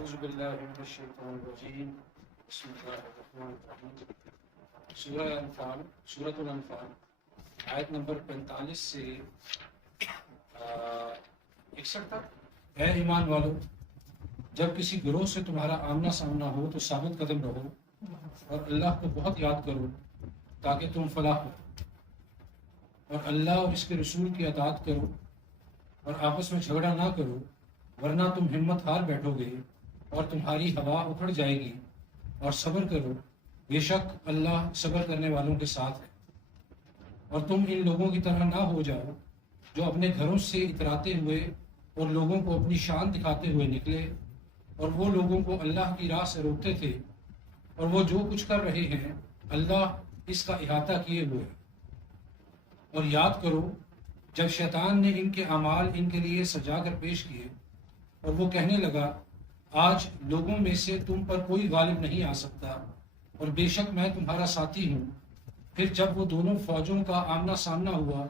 اعوذ باللہ من الشیطان الرجیم بسم اللہ الرحمن الرحیم سورہ انفال سورۃ الانفال آیت نمبر 45 سے 61 تک۔ اے ایمان والو، جب کسی گروہ سے تمہارا آمنا سامنا ہو تو ثابت قدم رہو اور اللہ کو بہت یاد کرو تاکہ تم فلاح ہو، اور اللہ اور اس کے رسول کی اطاعت کرو اور آپس میں جھگڑا نہ کرو، ورنہ تم ہمت ہار بیٹھو گے اور تمہاری ہوا اکھڑ جائے گی، اور صبر کرو، بے شک اللہ صبر کرنے والوں کے ساتھ ہے۔ اور تم ان لوگوں کی طرح نہ ہو جاؤ جو اپنے گھروں سے اتراتے ہوئے اور لوگوں کو اپنی شان دکھاتے ہوئے نکلے، اور وہ لوگوں کو اللہ کی راہ سے روکتے تھے، اور وہ جو کچھ کر رہے ہیں اللہ اس کا احاطہ کیے ہوئے۔ اور یاد کرو جب شیطان نے ان کے اعمال ان کے لیے سجا کر پیش کیے، اور وہ کہنے لگا آج لوگوں میں سے تم پر کوئی غالب نہیں آ سکتا، اور بے شک میں تمہارا ساتھی ہوں۔ پھر جب وہ دونوں فوجوں کا آمنا سامنا ہوا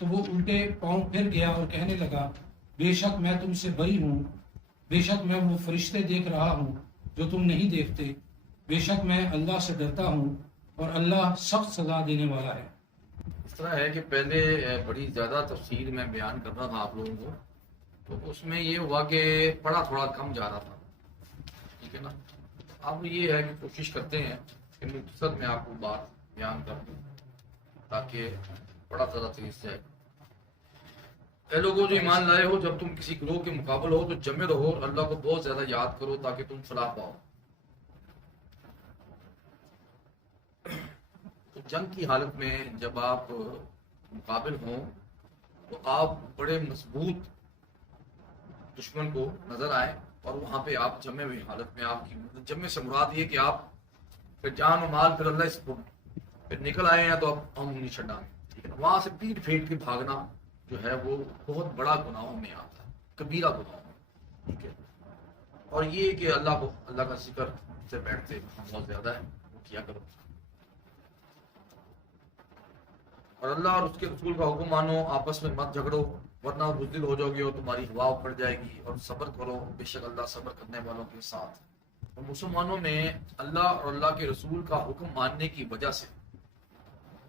تو وہ الٹے پاؤں پھر گیا اور کہنے لگا بے شک میں تم سے بری ہوں، بے شک میں وہ فرشتے دیکھ رہا ہوں جو تم نہیں دیکھتے، بے شک میں اللہ سے ڈرتا ہوں اور اللہ سخت سزا دینے والا ہے۔ اس طرح ہے کہ پہلے بڑی زیادہ تفصیل میں بیان کرنا تھا آپ لوگوں کو، تو اس میں یہ ہوا کہ پڑھا تھوڑا کم جا رہا تھا، ٹھیک ہے نا۔ اب یہ ہے کہ کوشش کرتے ہیں کہ مختصر میں آپ کو بات بیان کر دوں تاکہ بڑا زیادہ تیز جائے۔ اے لوگوں جو ایمان لائے ہو، جب تم کسی گروہ کے مقابل ہو تو جمے رہو اور اللہ کو بہت زیادہ یاد کرو تاکہ تم فلاح پاؤ۔ تو جنگ کی حالت میں جب آپ مقابل ہوں تو آپ بڑے مضبوط دشمن کو نظر آئے، اور وہاں پہ آپ جمے ہوئی حالت میں، آپ کی جمے سے مراد یہ کہ آپ پھر جان و مال پھر اللہ اس کو پھر نکل آئے ہیں تو اب ہم نہیں چھڑنا، ٹھیک ہے نا۔ وہاں سے پیٹ پھیٹ کے بھاگنا جو ہے وہ بہت بڑا گناہوں میں آتا ہے، کبیرہ گناہوں میں، ٹھیک ہے۔ اور یہ کہ اللہ کا ذکر سے بیٹھتے بہت زیادہ ہے، وہ کیا کرو، اور اللہ اور اس کے رسول کا حکم مانو، آپس میں مت جھگڑو ورنہ بزدل ہو جاؤ گے اور تمہاری ہوا اکھڑ جائے گی، اور صبر کرو، بے شک اللہ صبر کرنے والوں کے ساتھ۔ اور مسلمانوں میں اللہ اور اللہ کے رسول کا حکم ماننے کی وجہ سے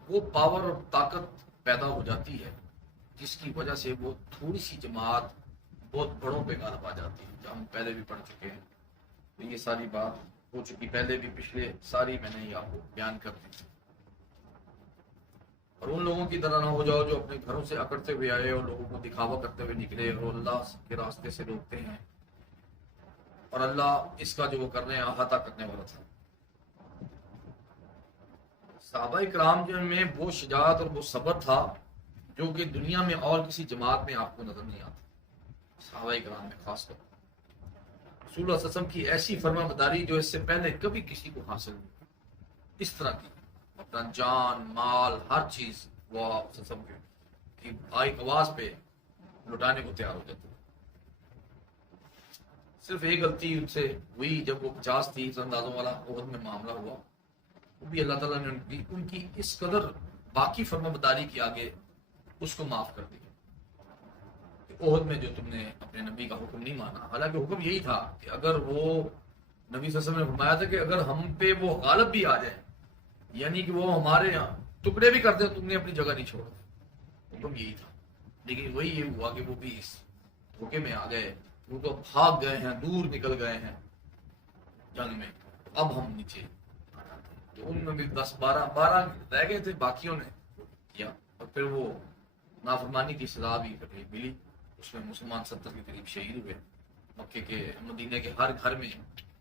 وہ پاور اور طاقت پیدا ہو جاتی ہے جس کی وجہ سے وہ تھوڑی سی جماعت بہت بڑوں پہ غالب آ جاتی ہے، جو ہم پہلے بھی پڑھ چکے ہیں۔ تو یہ ساری بات ہو چکی پہلے بھی، پچھلے ساری میں نے یہ آپ کو بیان کر دی۔ اور ان لوگوں کی طرح نہ ہو جاؤ جو اپنے گھروں سے اکڑتے ہوئے آئے اور لوگوں کو دکھاوا کرتے ہوئے نکلے اور اللہ کے راستے سے روکتے ہیں، اور اللہ اس کا جو وہ کرنے احاطہ کرنے والا تھا۔ صحابہ کرام میں وہ شجاعت اور وہ صبر تھا جو کہ دنیا میں اور کسی جماعت میں آپ کو نظر نہیں آتا، صحابہ کرام میں خاص طور پر۔ رسول اللہ صلی اللہ علیہ وسلم کی ایسی فرما برداری جو اس سے پہلے کبھی کسی کو حاصل نہیں، اس طرح کی اپنا جان مال ہر چیز وہ آپ سے سب کی آواز پہ لٹانے کو تیار ہو جاتے۔ صرف ایک غلطی ان سے ہوئی جب وہ 50 30 اندازوں والا عہد میں معاملہ ہوا، وہ بھی اللہ تعالیٰ نے ان کی اس قدر باقی فرما برداری کے آگے اس کو معاف کر دیا کہ عہد میں جو تم نے اپنے نبی کا حکم نہیں مانا، حالانکہ حکم یہی تھا کہ اگر وہ نبی صلی اللہ علیہ وسلم نے فرمایا تھا کہ اگر ہم پہ وہ غالب بھی آ جائے، یعنی کہ وہ ہمارے یہاں ٹکڑے بھی کرتے، تم نے اپنی جگہ نہیں چھوڑا، حکم یہی تھا۔ لیکن وہی یہ ہوا کہ وہ بھی اس دھوکے میں آ گئے، وہ تو بھاگ گئے ہیں، دور نکل گئے ہیں جنگ میں، اب ہم نیچے آنا تھے۔ تو ان میں بھی 10 12 رہ گئے تھے، باقیوں نے کیا، اور پھر وہ نافرمانی کی سزا بھی ملی، اس میں مسلمان 70 کے قریب شہید ہوئے، مکے کے مدینے کے ہر گھر میں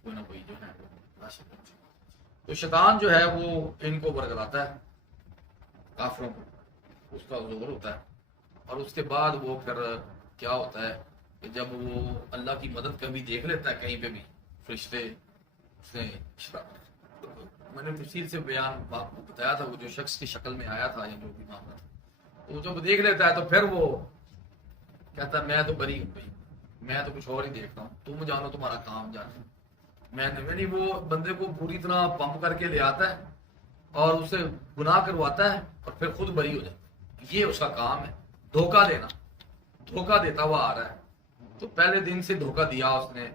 کوئی نہ کوئی جو ہے لاشیں پہنچی۔ تو شیطان جو ہے وہ ان کو برگلاتا ہے، کافروں کو، اس کا زور ہوتا ہے، اور اس کے بعد وہ پھر کیا ہوتا ہے کہ جب وہ اللہ کی مدد کبھی دیکھ لیتا ہے کہیں پہ بھی، فرشتے اس نے میں نے تفصیل سے بیان بتایا تھا، وہ جو شخص کی شکل میں آیا تھا یا جو بھی معاملہ تھا، تو جب دیکھ لیتا ہے تو پھر وہ کہتا ہے میں تو بری ہوں بھائی، میں تو کچھ اور ہی دیکھتا ہوں، تم جانو تمہارا کام جانے، میں نہیں۔ وہ بندے کو پوری طرح پمپ کر کے لے آتا ہے اور اسے گناہ کرواتا ہے اور پھر خود بری ہو جاتا ہے۔ یہ اس کا کام ہے، دھوکہ دینا، دھوکہ دیتا ہوا آ رہا ہے۔ تو پہلے دن سے دھوکہ دیا اس نے،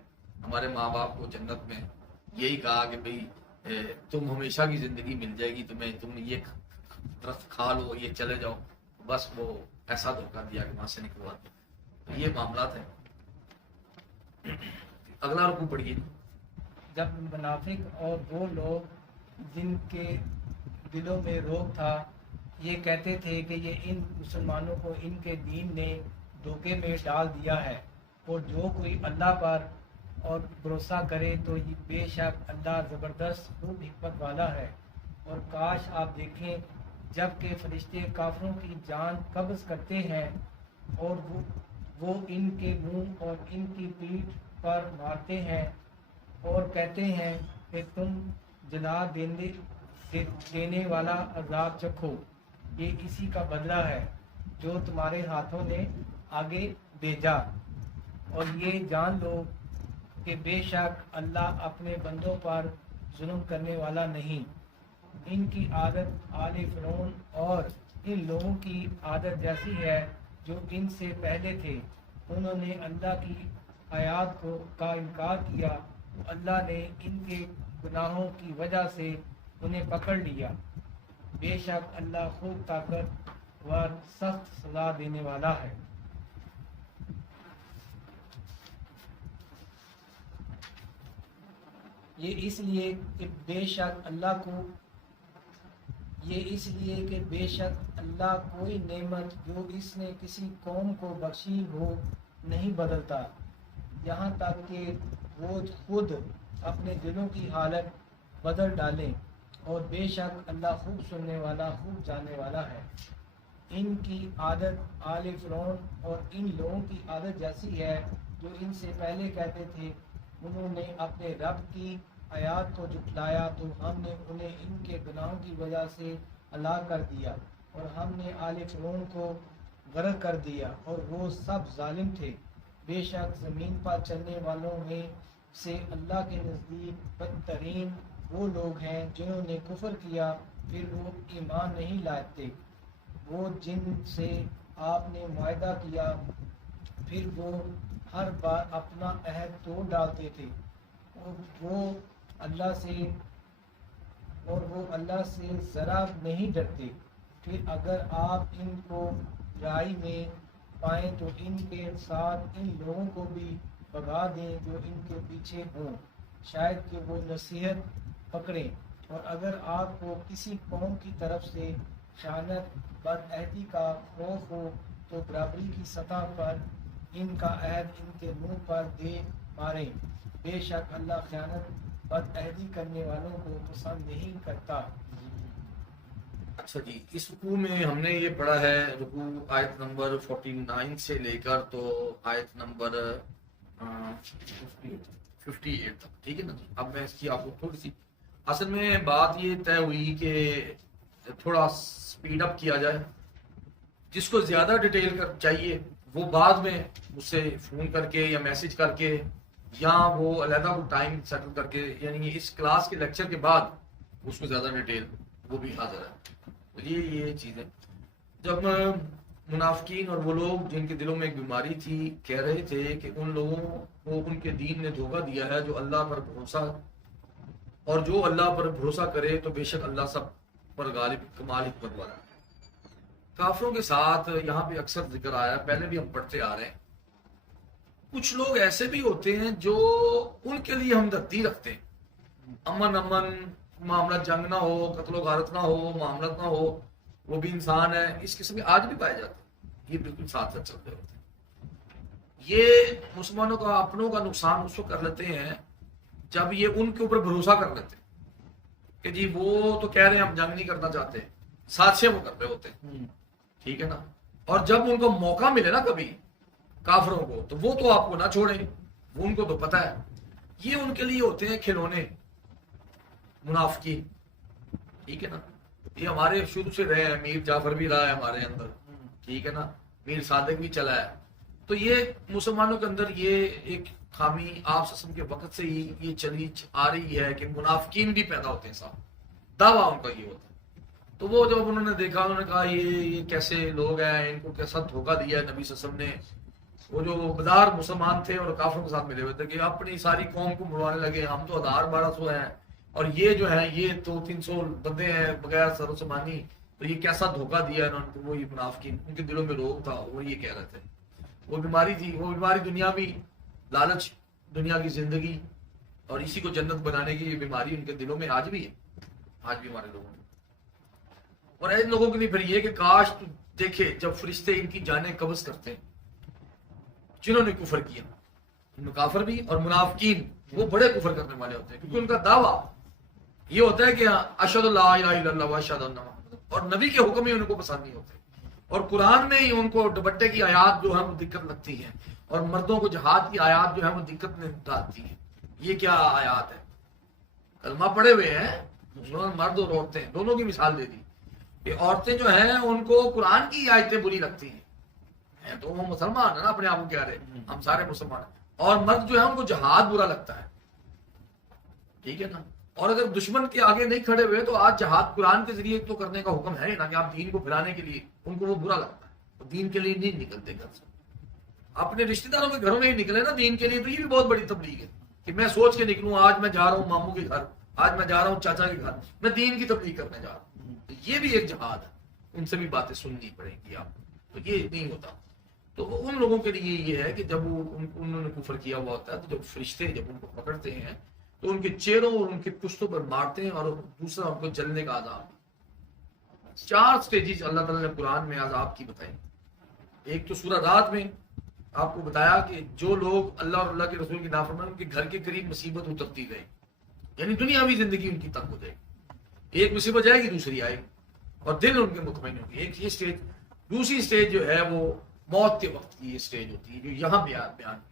ہمارے ماں باپ کو جنت میں یہی کہا کہ بھئی تم ہمیشہ کی زندگی مل جائے گی تمہیں، تم یہ درخت کھا لو، یہ چلے جاؤ، بس وہ ایسا دھوکہ دیا کہ وہاں سے نکلوا دیا. تو یہ معاملات ہیں. اگلا رکوع پڑھیے. جب منافق اور وہ لوگ جن کے دلوں میں روگ تھا یہ کہتے تھے کہ یہ ان مسلمانوں کو ان کے دین نے دھوکے میں ڈال دیا ہے، اور جو کوئی اللہ پر اور بھروسہ کرے تو یہ بے شک اللہ زبردست خوب حکمت والا ہے. اور کاش آپ دیکھیں جب کہ فرشتے کافروں کی جان قبض کرتے ہیں اور وہ ان کے منہ اور ان کی پیٹھ پر مارتے ہیں اور کہتے ہیں کہ تم جلا دینے والا عذاب چکھو، یہ اسی کا بدلہ ہے جو تمہارے ہاتھوں نے آگے بھیجا. اور یہ جان لو کہ بے شک اللہ اپنے بندوں پر ظلم کرنے والا نہیں. ان کی عادت آل فرعون اور ان لوگوں کی عادت جیسی ہے جو ان سے پہلے تھے. انہوں نے اللہ کی آیات کا انکار کیا تو اللہ نے ان کے گناہوں کی وجہ سے انہیں پکڑ لیا. بے شک اللہ خوب طاقت ور سخت سزا دینے والا ہے. یہ اس لیے کہ بے شک اللہ کوئی نعمت جو اس نے کسی قوم کو بخشی ہو نہیں بدلتا، یہاں تک کہ وہ خود اپنے دلوں کی حالت بدل ڈالیں. اور بے شک اللہ خوب سننے والا خوب جاننے والا ہے. ان کی عادت آل فرعون اور ان لوگوں کی عادت جیسی ہے جو ان سے پہلے کہتے تھے. انہوں نے اپنے رب کی آیات کو جھٹلایا تو ہم نے انہیں ان کے گناہوں کی وجہ سے ہلاک کر دیا، اور ہم نے آل فرعون کو غرق کر دیا اور وہ سب ظالم تھے. بے شک زمین پر چلنے والوں میں سے اللہ کے نزدیک بدترین وہ لوگ ہیں جنہوں نے کفر کیا پھر وہ ایمان نہیں لاتے. وہ جن سے آپ نے معاہدہ کیا پھر وہ ہر بار اپنا عہد توڑ ڈالتے تھے، اور وہ اللہ سے ذرا نہیں ڈرتے. پھر اگر آپ ان کو رائی میں پائیں تو ان کے ساتھ ان لوگوں کو بھی بھگا دیں جو ان کے پیچھے ہوں، شاید کہ وہ نصیحت پکڑیں. اور اگر آپ کو کسی قوم کی طرف سے خیانت بدعہدی کا خوف ہو تو برابری کی سطح پر ان کا عہد ان کے منہ پر دے ماریں. بے شک اللہ خیانت بدعہدی کرنے والوں کو پسند نہیں کرتا. اچھا جی، اس رکوع میں ہم نے یہ پڑھا ہے رکوع آیت نمبر 49 سے لے کر تو آیت نمبر 58 تک، ٹھیک ہے نا جی. اب میں اس کی آپ کو تھوڑی سی اصل میں بات یہ طے ہوئی کہ تھوڑا سپیڈ اپ کیا جائے. جس کو زیادہ ڈیٹیل کر چاہیے وہ بعد میں مجھ سے فون کر کے یا میسج کر کے یا وہ علیحدہ کو ٹائم سیٹل کر کے، یعنی اس کلاس کے لیکچر کے بعد اس کو زیادہ ڈیٹیل وہ بھی حاضر ہے. یہ چیزیں جب منافقین اور وہ لوگ جن کے دلوں میں ایک بیماری تھی کہہ رہے تھے کہ ان لوگوں کو ان کے دین نے دھوکہ دیا ہے جو اللہ پر بھروسہ، اور جو اللہ پر بھروسہ کرے تو بے شک اللہ سب پر غالب کمال حکمت والا. کافروں کے ساتھ یہاں پہ اکثر ذکر آیا، پہلے بھی ہم پڑھتے آ رہے ہیں. کچھ لوگ ایسے بھی ہوتے ہیں جو ان کے لیے ہمدردی رکھتے ہیں، امن معاملہ جنگ نہ ہو، قتل و غارت نہ ہو، معاملت نہ ہو، وہ بھی انسان ہے. اس قسم کے آج بھی پائے جاتے ہیں، یہ بالکل ساتھ ساتھ چلتے ہوتے ہیں. یہ مسلمانوں کا اپنوں کا نقصان اس وقت کر لیتے ہیں جب یہ ان کے اوپر بھروسہ کر لیتے ہیں کہ جی وہ تو کہہ رہے ہیں ہم جنگ نہیں کرنا چاہتے، سازشیں وہ کر رہے ہوتے ہیں، ٹھیک ہے نا. اور جب ان کو موقع ملے نا کبھی کافروں کو تو وہ تو آپ کو نہ چھوڑیں، وہ ان کو تو پتہ ہے. یہ ان کے لیے ہوتے ہیں کھلونے منافقین، ٹھیک ہے نا. یہ ہمارے شروع سے رہے ہیں، میر جعفر بھی رہا ہے ہمارے اندر، ٹھیک ہے نا، میر صادق بھی چلا ہے. تو یہ مسلمانوں کے اندر یہ ایک خامی آپ سسم کے وقت سے ہی یہ چلی آ رہی ہے کہ منافقین بھی پیدا ہوتے ہیں صاحب، دعویٰ ان کا یہ ہوتا ہے. تو وہ جب انہوں نے دیکھا انہوں نے کہا یہ کیسے لوگ ہیں، ان کو کیسا دھوکہ دیا ہے نبی صلی اللہ علیہ وسلم نے، وہ جو بدار مسلمان تھے اور کافروں کے ساتھ ملے ہوئے تھے کہ اپنی ساری قوم کو مروانے لگے، ہم تو 1200 ہیں اور یہ جو ہے یہ تو 300 بندے ہیں بغیر سر و سامانی، تو یہ کیسا دھوکہ دیا انہوں نے. وہ یہ منافقین، ان کے دلوں میں روگ تھا، وہ یہ کہہ رہے تھے. وہ بیماری تھی، وہ بیماری دنیاوی لالچ، دنیا کی زندگی اور اسی کو جنت بنانے کی یہ بیماری ان کے دلوں میں آج بھی ہے، آج بھی ہمارے لوگوں میں. اور ایسے لوگوں کے لیے پھر یہ کہ کاش تو دیکھے جب فرشتے ان کی جانیں قبض کرتے ہیں جنہوں نے کفر کیا، ان میں کافر بھی اور منافقین وہ بڑے کفر کرنے والے ہوتے ہیں، کیونکہ ان کا دعویٰ یہ ہوتا ہے کہ اشہد لا الہ الا اللہ و اشہد ان محمد، اور نبی کے حکم ہی ان کو پسند نہیں ہوتے، اور قرآن میں ہی ان کو دوپٹے کی آیات جو ہے وہ دقت لگتی ہے، اور مردوں کو جہاد کی آیات جو ہے وہ دقت میں ڈالتی ہے. یہ کیا آیات ہے؟ کلمہ پڑھے ہوئے ہیں مسلمان مرد اور عورتیں دونوں کی مثال دے دی کہ عورتیں جو ہیں ان کو قرآن کی آیتیں بری لگتی ہیں، تو وہ مسلمان ہے نا، اپنے آپ کو کہہ رہے ہم سارے مسلمان ہیں، اور مرد جو ہے ان کو جہاد برا لگتا ہے، ٹھیک ہے نا. اور اگر دشمن کے آگے نہیں کھڑے ہوئے تو آج جہاد قرآن کے ذریعے تو کرنے کا حکم ہے نا کہ آپ دین کو پھیلانے کے لیے، ان کو وہ برا لگتا ہے، دین کے لیے نہیں نکلتے گھر سے، اپنے رشتہ داروں کے گھروں میں ہی نکلے نا دین کے لیے. تو یہ بھی بہت بڑی تبلیغ ہے کہ میں سوچ کے نکلوں آج میں جا رہا ہوں ماموں کے گھر، آج میں جا رہا ہوں چاچا کے گھر، میں دین کی تبلیغ کرنے جا رہا ہوں. تو یہ بھی ایک جہاد ہے، ان سے بھی باتیں سننی پڑیں گی آپ کو، تو یہ نہیں ہوتا. تو ان لوگوں کے لیے یہ ہے کہ جب انہوں نے کفر کیا ہوا ہوتا ہے تو جب فرشتے جب ان کو پکڑتے ہیں تو ان کے چہروں اور ان کے پشتوں پر مارتے ہیں، اور دوسرا ان کو جلنے کا عذاب. 4 سٹیجز اللہ تعالیٰ نے قرآن میں عذاب کی بتائی. ایک تو سورہ رات میں آپ کو بتایا کہ جو لوگ اللہ اور اللہ کے رسول کی نافرمانی، ان کے گھر کے قریب مصیبت اترتی رہے، یعنی دنیاوی زندگی ان کی تنگ ہو جائے گی، ایک مصیبت جائے گی دوسری آئے گی، اور دل ان کے مطمئن ہوں گے. ایک یہ سٹیج. دوسری سٹیج جو ہے وہ موت کے وقت کی یہ سٹیج ہوتی ہے جو یہاں بیان کی،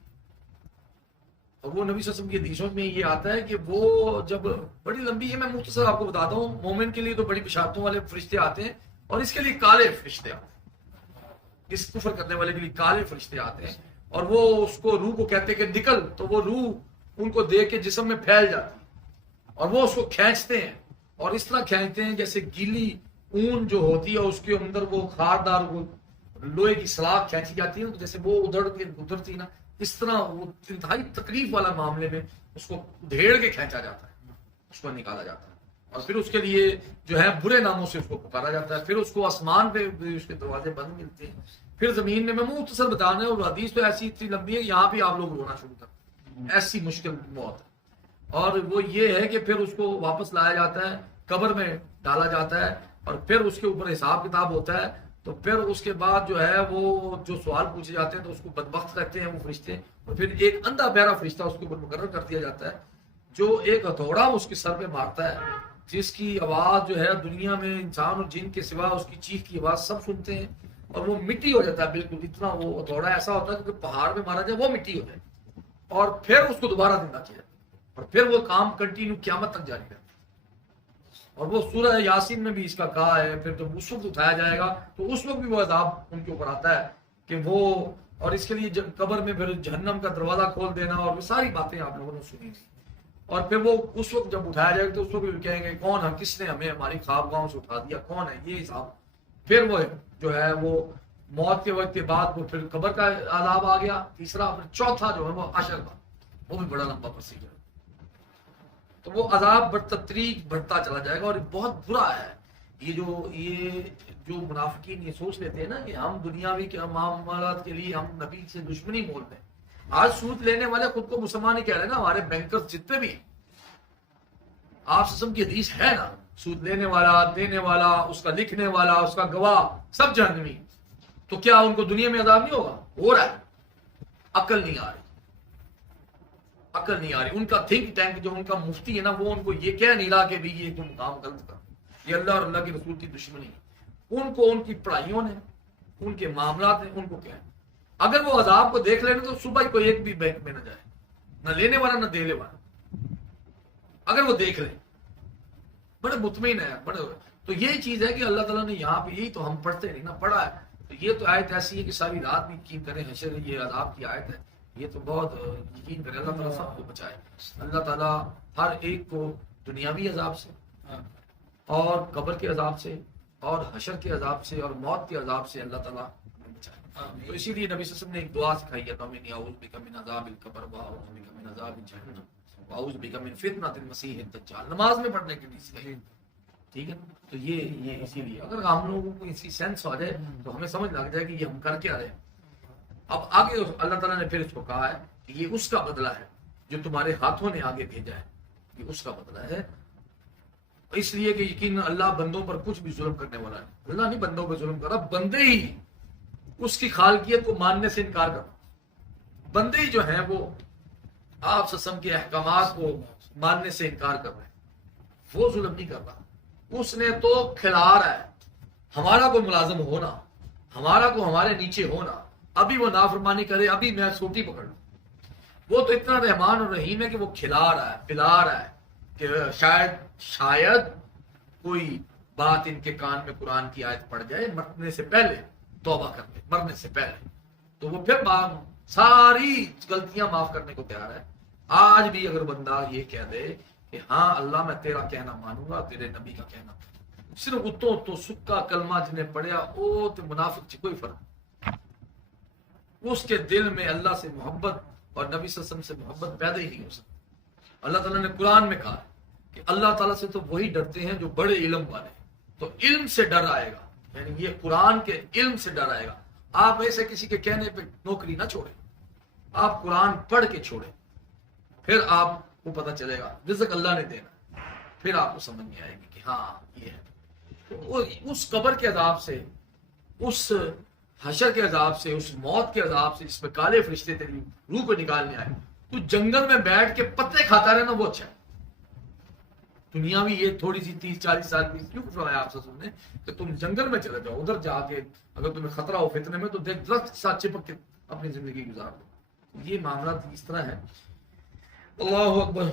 اور وہ نبی صلی اللہ علیہ وسلم کی حدیثوں میں یہ آتا ہے کہ وہ جب بڑی لمبی ہے، میں مختصر آپ کو بتاتا ہوں. مومن کے لیے تو بڑی بشارتوں والے فرشتے آتے ہیں، اور اس کے لیے کالے فرشتے آتے ہیں، اس کفر کرنے والے کے لیے کالے فرشتے آتے ہیں، اور وہ اس کو روح کو کہتے ہیں کہ نکل، تو وہ روح ان کو دیکھ کے جسم میں پھیل جاتی ہے، اور وہ اس کو کھینچتے ہیں، اور اس طرح کھینچتے ہیں جیسے گیلی اون جو ہوتی ہے اس کے اندر وہ خاردار وہ لوہے کی سلاخ کھینچی جاتی ہے، جیسے وہ ادھرتی نا، اس طرح وہ انتہائی تکلیف والا معاملے میں اس کو ڈھیڑ کے کھینچا جاتا ہے، اس کو نکالا جاتا ہے، اور پھر اس کے لیے جو ہے برے ناموں سے اس کو پکارا جاتا ہے. پھر اس کو آسمان پہ اس کے دروازے بند ملتے ہیں، پھر زمین میں مختصر بتانا ہے، اور حدیث تو ایسی اتنی لمبی ہے یہاں بھی آپ لوگ رونا شروع کر، ایسی مشکل موت ہے. اور وہ یہ ہے کہ پھر اس کو واپس لایا جاتا ہے، قبر میں ڈالا جاتا ہے، اور پھر اس کے اوپر حساب کتاب ہوتا ہے. تو پھر اس کے بعد جو ہے وہ جو سوال پوچھے جاتے ہیں تو اس کو بدبخت کہتے ہیں وہ فرشتے، اور پھر ایک اندھا بہرا فرشتہ اس کے اوپر مقرر کر دیا جاتا ہے جو ایک ہتھوڑا اس کے سر پہ مارتا ہے، جس کی آواز جو ہے دنیا میں انسان اور جن کے سوا اس کی چیخ کی آواز سب سنتے ہیں، اور وہ مٹی ہو جاتا ہے بالکل. اتنا وہ ہتھوڑا ایسا ہوتا ہے کہ پہاڑ میں مارا جائے وہ مٹی ہو جائے، اور پھر اس کو دوبارہ زندہ کیا جائے، اور پھر وہ کام کنٹینیو قیامت تک جاری رہتا ہے. اور وہ سورہ یاسین میں بھی اس کا کہا ہے. پھر جب اس وقت اٹھایا جائے گا تو اس وقت بھی وہ عذاب ان کے اوپر آتا ہے کہ وہ، اور اس کے لیے قبر میں پھر جہنم کا دروازہ کھول دینا، اور وہ ساری باتیں آپ لوگوں نے سنی تھی. اور پھر وہ اس وقت جب اٹھایا جائے گا تو اس وقت بھی کہیں گے کون ہے، کس نے ہمیں ہماری خوابگاہوں سے اٹھا دیا، کون ہے یہ حساب. پھر وہ جو ہے وہ موت کے وقت کے بعد وہ پھر قبر کا عذاب آ گیا تیسرا. پھر چوتھا جو ہے وہ حشر کا، وہ بھی بڑا لمبا پروسیجر. تو وہ عذاب بتدریج بڑھتا چلا جائے گا، اور بہت برا ہے. یہ جو منافقین یہ سوچ لیتے ہیں نا کہ ہم دنیاوی کے معاملات کے لیے ہم نبی سے دشمنی مول رہے ہیں. آج سود لینے والے خود کو مسلمان ہی کہہ رہے ہیں نا، ہمارے بینکر جتنے بھی آپ قسم کی حدیث ہے نا، سود لینے والا، دینے والا، اس کا لکھنے والا، اس کا گواہ، سب جہنمی. تو کیا ان کو دنیا میں عذاب نہیں ہوگا؟ ہو رہا ہے. عقل نہیں آ رہی، عقل نہیں آ رہی. ان کا تھنک ٹینک جو ان کا مفتی ہے نا، وہ ان کو یہ کہہ نہیں رہا کہ بھی یہ تم کام غلط کر، یہ اللہ اور اللہ کے رسول کی دشمنی ہے. ان کو ان کی پڑھائیوں نے، ان کے معاملات نے ان کو کہا. اگر وہ عذاب کو دیکھ لینا تو صبح ہی کوئی ایک بھی بینک میں نہ جائے، نہ لینے والا نہ دینے والا. اگر وہ دیکھ لیں بڑے مطمئن ہے بڑے. تو یہی چیز ہے کہ اللہ تعالیٰ نے یہاں پہ، یہی تو ہم پڑھتے نہیں نا، پڑھا ہے. تو یہ تو آیت ایسی ہے کہ ساری رات بھی یقین کریں، حشر یہ عذاب کی آیت ہے. یہ تو بہت یقین کریں. اللہ تعالیٰ سب کو بچائے. اللہ تعالیٰ ہر ایک کو دنیاوی عذاب سے اور قبر کے عذاب سے اور حشر کے عذاب سے اور موت کے عذاب سے اللہ تعالیٰ ہمیں بچائے. تو اسی لیے نبی صلی اللہ علیہ وسلم نے ایک دعا سکھائی ہے تو میں اعوذ بک من عذاب القبر واعوذ بک من عذاب جہنم واعوذ بک من فتنۃ المسیح الدجال، نماز میں پڑھنے کے لیے سکھائی، ٹھیک ہے. تو یہ اسی لیے اگر ہم لوگوں کو اسی سینس آ جائے تو ہمیں سمجھ لگ جائے کہ یہ ہم کر کے آ رہے ہیں. اب آگے اللہ تعالیٰ نے پھر اس کو کہا ہے کہ یہ اس کا بدلہ ہے جو تمہارے ہاتھوں نے آگے بھیجا ہے، یہ اس کا بدلہ ہے. اس لیے کہ یقین اللہ بندوں پر کچھ بھی ظلم کرنے والا ہے. اللہ نہیں بندوں پہ ظلم کر رہا، بندے ہی اس کی خالقیت کو ماننے سے انکار کر، بندے ہی جو ہیں وہ آپ سسم کے احکامات کو ماننے سے انکار کر رہے ہیں. وہ ظلم نہیں کر رہا، اس نے تو کھلا رہا ہے. ہمارا کوئی ملازم ہونا، ہمارا کو ہمارے نیچے ہونا، ابھی وہ نافرمانی کرے ابھی میں سوٹی پکڑ لوں. وہ تو اتنا رحمان اور رحیم ہے کہ وہ کھلا رہا ہے، پلا رہا ہے کہ شاید کوئی بات ان کے کان میں قرآن کی آیت پڑ جائے، مرنے سے پہلے توبہ کر لے، مرنے سے پہلے تو وہ پھر ساری غلطیاں معاف کرنے کو تیار ہے. آج بھی اگر بندہ یہ کہہ دے کہ ہاں اللہ میں تیرا کہنا مانوں گا، تیرے نبی کا کہنا، صرف اتو تو سکا کلمہ جنہیں پڑھیا او تو منافق کوئی فرق، اس کے دل میں اللہ سے محبت اور نبی صلی اللہ علیہ وسلم سے محبت پیدا ہی نہیں ہو سکتی. اللہ تعالیٰ نے قرآن میں کہا کہ اللہ تعالیٰ سے تو وہی ڈرتے ہیں جو بڑے علم والے، تو علم سے ڈر آئے گا، یعنی یہ قرآن کے علم سے ڈر آئے گا. آپ ایسے کسی کے کہنے پہ نوکری نہ چھوڑیں، آپ قرآن پڑھ کے چھوڑیں، پھر آپ کو پتہ چلے گا رزق اللہ نے دینا، پھر آپ کو سمجھ میں آئے گی کہ ہاں یہ ہے. تو اس قبر کے عذاب سے، اس حشر کے عذاب سے، اس موت کے عذاب سے جس میں کالے فرشتے تیری روح کو نکالنے آئے، تو جنگل میں بیٹھ کے پتے کھاتا رہنا وہ اچھا ہے. دنیا میں یہ تھوڑی سی 30-40 سال کی کیوں فرمایا آپ سے نے کہ تم جنگل میں چلے جاؤ، ادھر جا کے اگر تمہیں خطرہ ہو فتنے میں تو دیکھ درخت کے ساتھ چپک کے اپنی زندگی گزار دو. یہ معاملات اس طرح ہے. اللہ اکبر.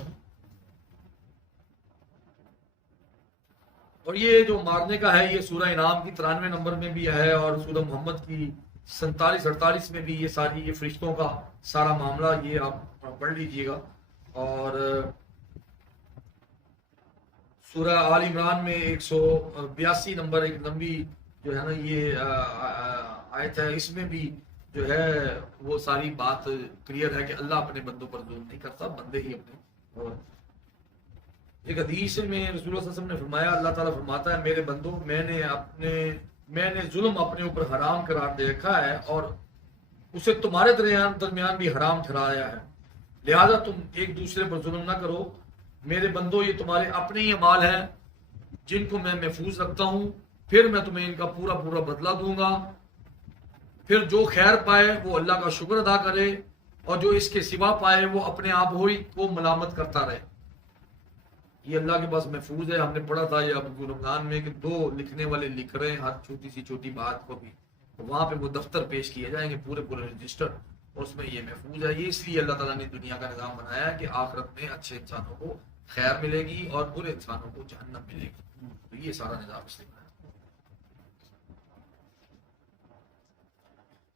اور یہ جو مارنے کا ہے یہ سورہ انعام کی 93 نمبر میں بھی ہے اور سورہ محمد کی 47-48 میں بھی یہ ساری یہ فرشتوں کا سارا معاملہ یہ آپ پڑھ لیجئے گا. اور سورہ آل عمران میں 182 نمبر ایک لمبی جو ہے نا یہ آیت ہے، اس میں بھی جو ہے وہ ساری بات کلیئر ہے کہ اللہ اپنے بندوں پر ظلم نہیں کرتا، بندے ہی اپنے. اور ایک حدیث میں رسول اللہ صلی اللہ علیہ وسلم نے فرمایا، اللہ تعالیٰ فرماتا ہے میرے بندوں میں نے ظلم اپنے اوپر حرام قرار دے رکھا ہے اور اسے تمہارے درمیان بھی حرام ٹھہرایا ہے، لہذا تم ایک دوسرے پر ظلم نہ کرو. میرے بندو یہ تمہارے اپنے ہی اعمال ہیں جن کو میں محفوظ رکھتا ہوں، پھر میں تمہیں ان کا پورا بدلہ دوں گا. پھر جو خیر پائے وہ اللہ کا شکر ادا کرے اور جو اس کے سوا پائے وہ اپنے آپ ہوئی کو ملامت کرتا رہے. یہ اللہ کے پاس محفوظ ہے. ہم نے پڑھا تھا یہ اب رمضان میں کہ 2 لکھنے والے لکھ رہے ہیں ہر چھوٹی سی چھوٹی بات کو بھی، وہاں پہ وہ دفتر پیش کیے جائیں گے پورے رجسٹر، اور اس میں یہ محفوظ ہے. یہ اس لیے اللہ تعالیٰ نے دنیا کا نظام بنایا ہے کہ آخرت میں اچھے انسانوں کو خیر ملے گی اور برے انسانوں کو جہنم ملے گی. تو یہ سارا نظام اس لیے بنایا.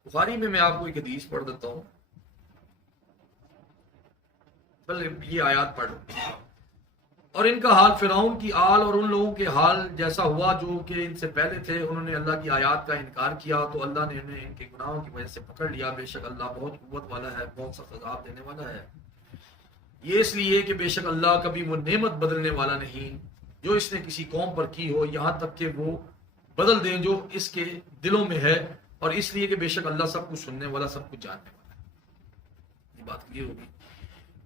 بخاری میں آپ کو ایک حدیث پڑھ دیتا ہوں، بل یہ آیات پڑھ. اور ان کا حال فرعون کی آل اور ان لوگوں کے حال جیسا ہوا جو کہ ان سے پہلے تھے، انہوں نے اللہ کی آیات کا انکار کیا تو اللہ نے انہیں ان کے گناہوں کی وجہ سے پکڑ لیا. بے شک اللہ بہت قوت والا ہے، بہت سخت عذاب دینے والا ہے. یہ اس لیے کہ بے شک اللہ کبھی وہ نعمت بدلنے والا نہیں جو اس نے کسی قوم پر کی ہو، یہاں تک کہ وہ بدل دیں جو اس کے دلوں میں ہے، اور اس لیے کہ بے شک اللہ سب کچھ سننے والا، سب کچھ جاننے والا ہے. یہ بات کلیئر ہوگی.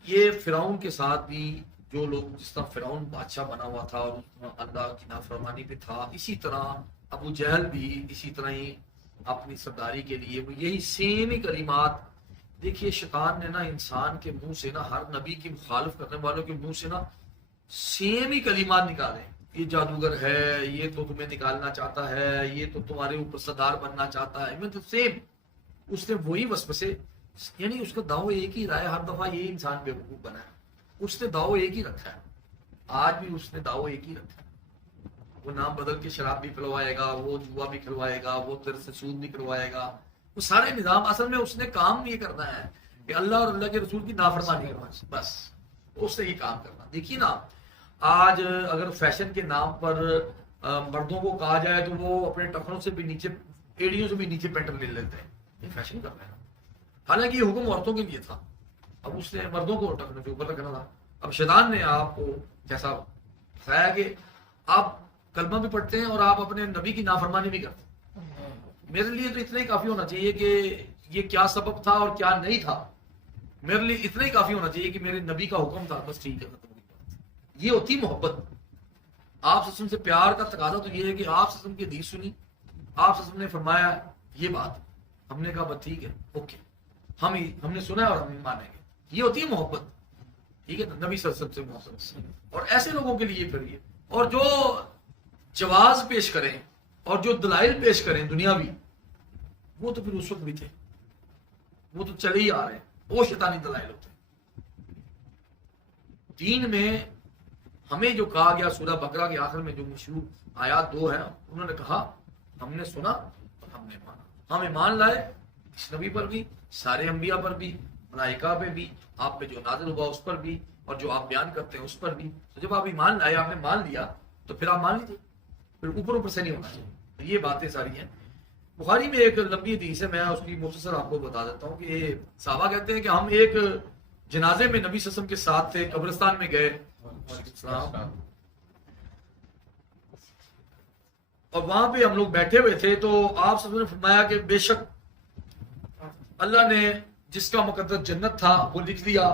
یہ فرعون کے ساتھ بھی جو لوگ جس طرح فرعون بادشاہ بنا ہوا تھا اور اللہ کی نافرمانی پہ تھا، اسی طرح ابو جہل بھی اسی طرح ہی اپنی سرداری کے لیے وہ یہی سیم ہی کلمات. دیکھیے شیطان نے نا انسان کے منہ سے نا، ہر نبی کی مخالف کرنے والوں کے منہ سے نا سیم ہی کلمات نکالے. یہ جادوگر ہے، یہ تو تمہیں نکالنا چاہتا ہے، یہ تو تمہارے اوپر سردار بننا چاہتا ہے. میں تو سیم اس نے وہی وسوسے، یعنی اس کا دعویٰ ایک ہی رہا ہے ہر دفعہ. یہ انسان بیوقوف بنا ہے، اس نے دعویٰ ایک ہی رکھا ہے. آج بھی اس نے دعویٰ ایک ہی رکھا ہے. وہ نام بدل کے شراب بھی پلوائے گا، وہ جوا بھی کھلوائے گا، وہ تیرے سے سود بھی کروائے گا. وہ سارے نظام اصل میں اس نے کام یہ کرنا ہے کہ اللہ اور اللہ کے رسول کی نافرمانی کرنا، بس اس نے یہ کام کرنا. دیکھیے نا آج اگر فیشن کے نام پر مردوں کو کہا جائے تو وہ اپنے ٹخنوں سے بھی نیچے، ایڑیوں سے بھی نیچے پینٹ لے لیتے ہیں. یہ فیشن کر رہے ہیں. حالانکہ یہ حکم عورتوں کے لیے تھا, اب اس نے مردوں کو ٹکنے کے اوپر رکھنا تھا. اب شیطان نے آپ کو جیسا بتایا کہ آپ کلمہ بھی پڑھتے ہیں اور آپ اپنے نبی کی نافرمانی بھی کرتے ہیں. میرے لیے تو اتنا ہی کافی ہونا چاہیے کہ یہ کیا سبب تھا اور کیا نہیں تھا. میرے لیے اتنا ہی کافی ہونا چاہیے کہ میرے نبی کا حکم تھا, بس ٹھیک ہے, ختم ہو گئی. یہ ہوتی محبت. آپ وسلم سے پیار کا تقاضا تو یہ ہے کہ آپ وسلم کی حدیث سنی, آپ وسلم نے فرمایا یہ بات, ہم نے کہا بس ٹھیک ہے, اوکے, ہم نے سنا ہے اور ہم مانیں گے. یہ ہوتی ہے محبت. ٹھیک ہے, نبی صلی اللہ علیہ وسلم سے محبت. اور ایسے لوگوں کے لیے پھر یہ, اور جو جواز پیش کریں اور جو دلائل پیش کریں دنیاوی, وہ تو پھر اس وقت بھی تھے, وہ تو چلے ہی آ رہے ہیں, وہ شیطانی دلائل ہوتے ہیں. دین میں ہمیں جو کہا گیا سورہ بقرہ کے آخر میں جو مشہور آیات 2 ہیں, انہوں نے کہا ہم نے سنا اور ہم نے مانا. ہم ایمان لائے اس نبی پر بھی, سارے انبیاء پر بھی, ملائکہ پہ بھی, آپ پہ جو نازل ہوا اس پر بھی, اور جو آپ بیان کرتے ہیں اس پر بھی. تو جب آپ ایمان لائے, آپ نے مان لیا, تو پھر آپ مان لیجیے, پھر اوپر سے نہیں ہونا چاہیے. تو یہ باتیں ساری ہیں. بخاری میں ایک لمبی حدیث ہے, میں اس کی مختصر آپ کو بتا دیتا ہوں کہ صحابہ کہتے ہیں کہ ہم ایک جنازے میں نبی صلی اللہ علیہ وسلم کے ساتھ تھے, قبرستان میں گئے, اور وہاں پہ ہم لوگ بیٹھے ہوئے تھے. تو آپ سب نے فرمایا کہ بے شک اللہ نے جس کا مقدر جنت تھا وہ لکھ دیا,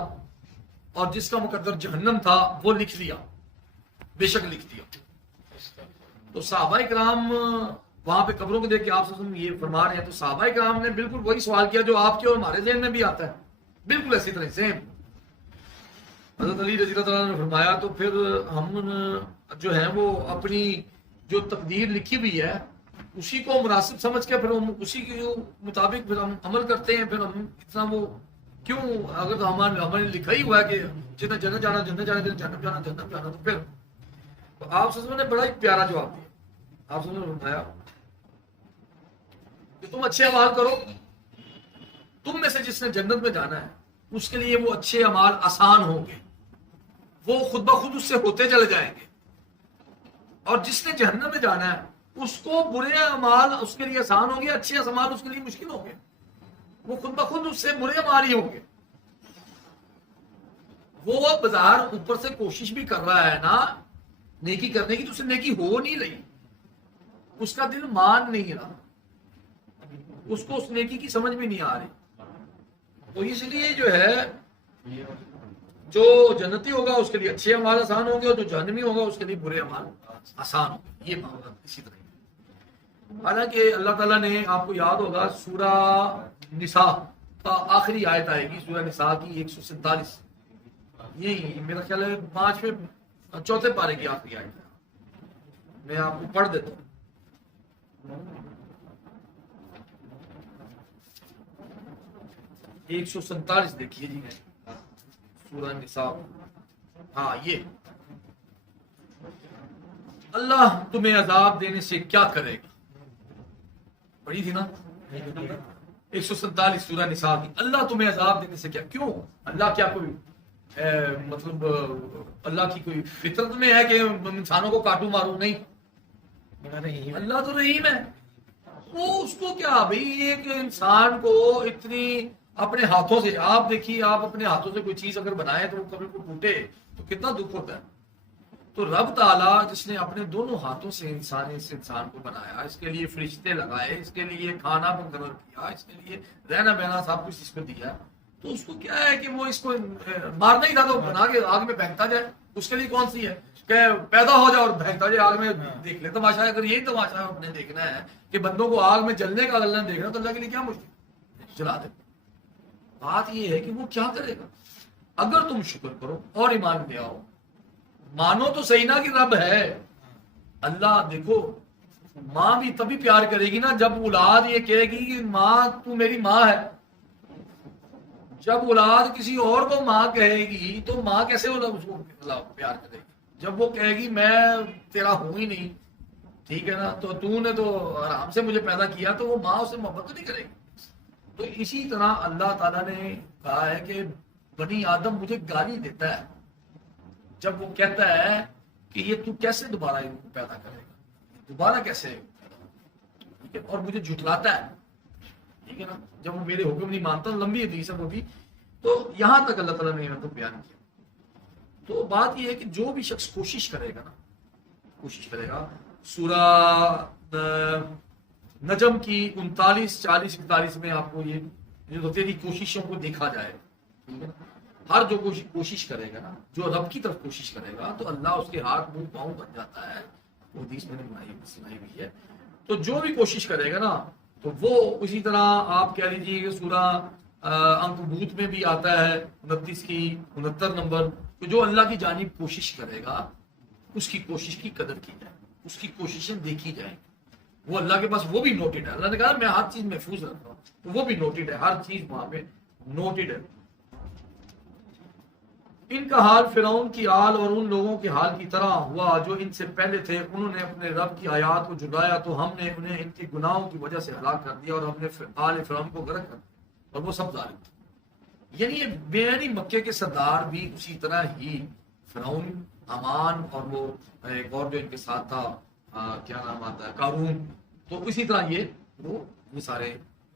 اور جس کا مقدر جہنم تھا وہ لکھ دیا, بے شک لکھ دیا. تو صحابہ کرام وہاں پہ قبروں کو دیکھ کے آپ سے یہ فرما رہے ہیں, تو صحابہ کرام نے بالکل وہی سوال کیا جو آپ کے اور ہمارے ذہن میں بھی آتا ہے, بالکل اسی طرح سیم. حضرت علی رضی اللہ تعالیٰ نے فرمایا تو پھر ہم جو ہیں وہ اپنی جو تقدیر لکھی ہوئی ہے اسی کو مناسب سمجھ کے پھر ہم اسی کے مطابق پھر ہم عمل کرتے ہیں. پھر ہم اتنا وہ کیوں, اگر تو ہمارے لکھا ہی ہوا ہے کہ جتنا جنت جانا جنت جانا, جنت جانا جنت جانا, تو پھر آپ سب نے بڑا ہی پیارا جواب دیا. آپ سب نے فرمایا کہ تم اچھے اعمال کرو, تم میں سے جس نے جنت میں جانا ہے اس کے لیے وہ اچھے اعمال آسان ہوں گے, وہ خود بخود اس سے ہوتے چلے جائیں گے. اور جس نے جہنم میں جانا ہے اس کو برے اعمال اس کے لیے آسان ہوں گے, اچھے اعمال اس کے لیے مشکل ہوں گے, وہ خود بخود اس سے برے اعمال ہی ہوں گے. وہ بظاہر اوپر سے کوشش بھی کر رہا ہے نا نیکی کرنے کی, تو اسے نیکی ہو نہیں رہی, اس کا دل مان نہیں رہا, اس کو اس نیکی کی سمجھ میں نہیں آ رہی. تو اس لیے جو ہے جو جنتی ہوگا اس کے لیے اچھے اعمال آسان ہوں گے, اور جو جہنمی ہوگا اس کے لیے برے اعمال آسان ہوں گے. یہ معاملہ اسی طرح. حالانکہ اللہ تعالیٰ نے, آپ کو یاد ہوگا سورہ نساء کا آخری آیت آئے گی, سورہ نساء کی 147, یہی میرا خیال ہے 4 پارے کی آخری آیت ہے. میں آپ کو پڑھ دیتا ہوں. ایک 147 دیکھیے جی, سورہ نساء. ہاں, یہ اللہ تمہیں عذاب دینے سے کیا کرے گا, پڑھی تھی نا 147 سورہ نساء کی. اللہ تمہیں عذاب دینے سے کیا, کیوں اللہ کیا کوئی مطلب اللہ کی کوئی فطرت میں ہے کہ انسانوں کو کاٹو مارو؟ نہیں, اللہ تو رحیم ہے. وہ اس کو کیا بھئی, ایک انسان کو اتنی اپنے ہاتھوں سے, آپ دیکھیے آپ اپنے ہاتھوں سے کوئی چیز اگر بنائے تو وہ کبھی کو ٹوٹے تو کتنا دکھ ہوتا ہے. تو رب تعالیٰ جس نے اپنے دونوں ہاتھوں سے انسان کو بنایا, اس کے لیے فرشتے لگائے, اس کے لیے کھانا مقرر کیا, اس کے لیے رہنا بہنا سب کچھ اس کو دیا, تو اس کو کیا ہے کہ وہ اس کو مارنا ہی تھا تو بنا کے آگ میں پھینکتا جائے. اس کے لیے کون سی ہے کہ پیدا ہو جائے اور پھینکتا جائے آگ میں, دیکھ لے تماشا. اگر یہی تماشا اپنے دیکھنا ہے کہ بندوں کو آگ میں جلنے کا اللہ دیکھنا, تو اللہ کے لیے کیا مشکل, جلا دے. بات یہ ہے کہ وہ کیا کرے گا. اگر تم شکر کرو اور ایمان لے آؤ, مانو تو صحیح نا کہ رب ہے. اللہ دیکھو, ماں بھی تبھی پیار کرے گی نا جب اولاد یہ کہے گی کہ ماں تو میری ماں ہے. جب اولاد کسی اور کو ماں کہے گی تو ماں کیسے اس کو پیار کرے گی؟ جب وہ کہے گی میں تیرا ہوں ہی نہیں, ٹھیک ہے نا, تو نے تو آرام سے مجھے پیدا کیا, تو وہ ماں اسے محبت تو نہیں کرے گی. تو اسی طرح اللہ تعالیٰ نے کہا ہے کہ بنی آدم مجھے گالی دیتا ہے جب وہ کہتا ہے کہ یہ تو کیسے دوبارہ ان کو پیدا کرے گا, دوبارہ کیسے, اور مجھے جھٹلاتا ہے. ٹھیک ہے نا. جب وہ میرے حکم نہیں مانتا, لمبی حدیث ہے وہ بھی. تو یہاں تک اللہ تعالیٰ نے مطلب بیان کیا. تو بات یہ ہے کہ جو بھی شخص کوشش کرے گا نا, کوشش کرے گا, سورہ نجم کی 39, 40, 41 میں آپ کو یہ جو تیری کوششوں کو دیکھا جائے, ٹھیک ہے نا. ہر جو کوشش کرے گا نا, جو رب کی طرف کوشش کرے گا تو اللہ اس کے ہاتھ منہ پاؤں بن جاتا ہے. وہ حدیث میں نے سنائی ہوئی ہے. تو جو بھی کوشش کرے گا نا تو وہ اسی طرح آپ کہہ لیجیے کہ سورہ عنکبوت میں بھی آتا ہے 29 کی 69 نمبر, کہ جو اللہ کی جانب کوشش کرے گا اس کی کوشش کی قدر کی جائے, اس کی کوششیں دیکھی جائیں. وہ اللہ کے پاس وہ بھی نوٹڈ ہے. اللہ نے کہا میں ہر چیز محفوظ رکھتا ہوں, تو وہ بھی نوٹڈ ہے, ہر چیز وہاں پہ نوٹڈ ہے. ان کا حال فرعون کی حال اور ان لوگوں کے حال کی طرح ہوا جو ان سے پہلے تھے. انہوں نے اپنے رب کی آیات کو جھٹلایا تو ہم نے انہیں ان کے گناہوں کی وجہ سے ہلاک کر دیا, اور ہم نے آل فرعون کو غرق کر دیا, اور وہ سب ظالم تھے. یعنی یہ بیانی مکے کے سردار بھی اسی طرح ہی فرعون, حمان, اور وہ ایک اور جو ان کے ساتھ تھا کیا نام آتا ہے, قارون. تو اسی طرح یہ سارے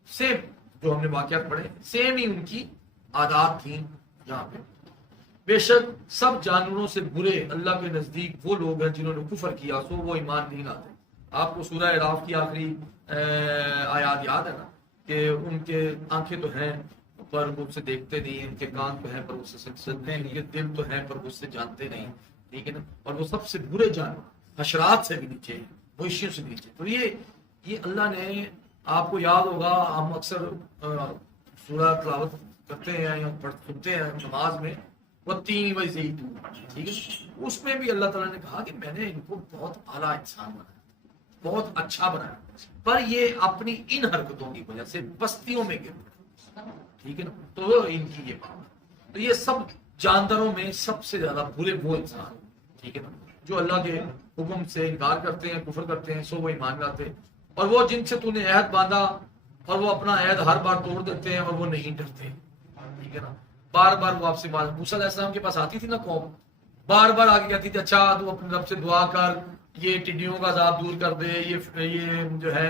سیم جو ہم نے واقعات پڑھے, سیم ہی ان کی عادات تھیں یہاں پہ. بے شک سب جانوروں سے برے اللہ کے نزدیک وہ لوگ ہیں جنہوں نے کفر کیا سو وہ ایمان نہیں لاتے. آپ کو سورہ اعراف کی آخری آیات یاد ہے نا, کہ ان کے آنکھیں تو ہیں پر وہ اسے دیکھتے نہیں, ان کے کان تو ہیں پر اس سے سنتے نہیں, ان کے دل تو ہیں پر اس سے جانتے نہیں, ٹھیک ہے نا. اور وہ سب سے برے جانور حشرات سے بھی نیچے ہیں, مویشیوں سے بھی نیچے. تو یہ اللہ نے, آپ کو یاد ہوگا ہم اکثر سورہ تلاوت کرتے ہیں یا سنتے ہیں نماز میں, والتین والزیتون, ٹھیک ہے. اس میں بھی اللہ تعالیٰ نے کہا کہ میں نے ان کو بہت اعلیٰ انسان بنایا, بہت اچھا بنایا, پر یہ اپنی ان حرکتوں کی وجہ سے بستیوں میں گر پڑے, ٹھیک ہے نا. تو ان کی یہ بات, تو یہ سب جانداروں میں سب سے زیادہ برے وہ انسان, ٹھیک ہے نا, جو اللہ کے حکم سے انکار کرتے ہیں, کفر کرتے ہیں, سو وہ ایمان لاتے. اور وہ جن سے تو نے عہد باندھا اور وہ اپنا عہد ہر بار توڑ دیتے ہیں, اور وہ نہیں ڈرتے, ٹھیک ہے نا. بار بار وہ آپ سے موسیٰ علیہ السلام کے پاس آتی تھی نا قوم, بار بار آگے کہتی تھی اچھا تو اپنے رب سے دعا کر, یہ ٹڈیوں کا عذاب دور کر دے, یہ جو ہے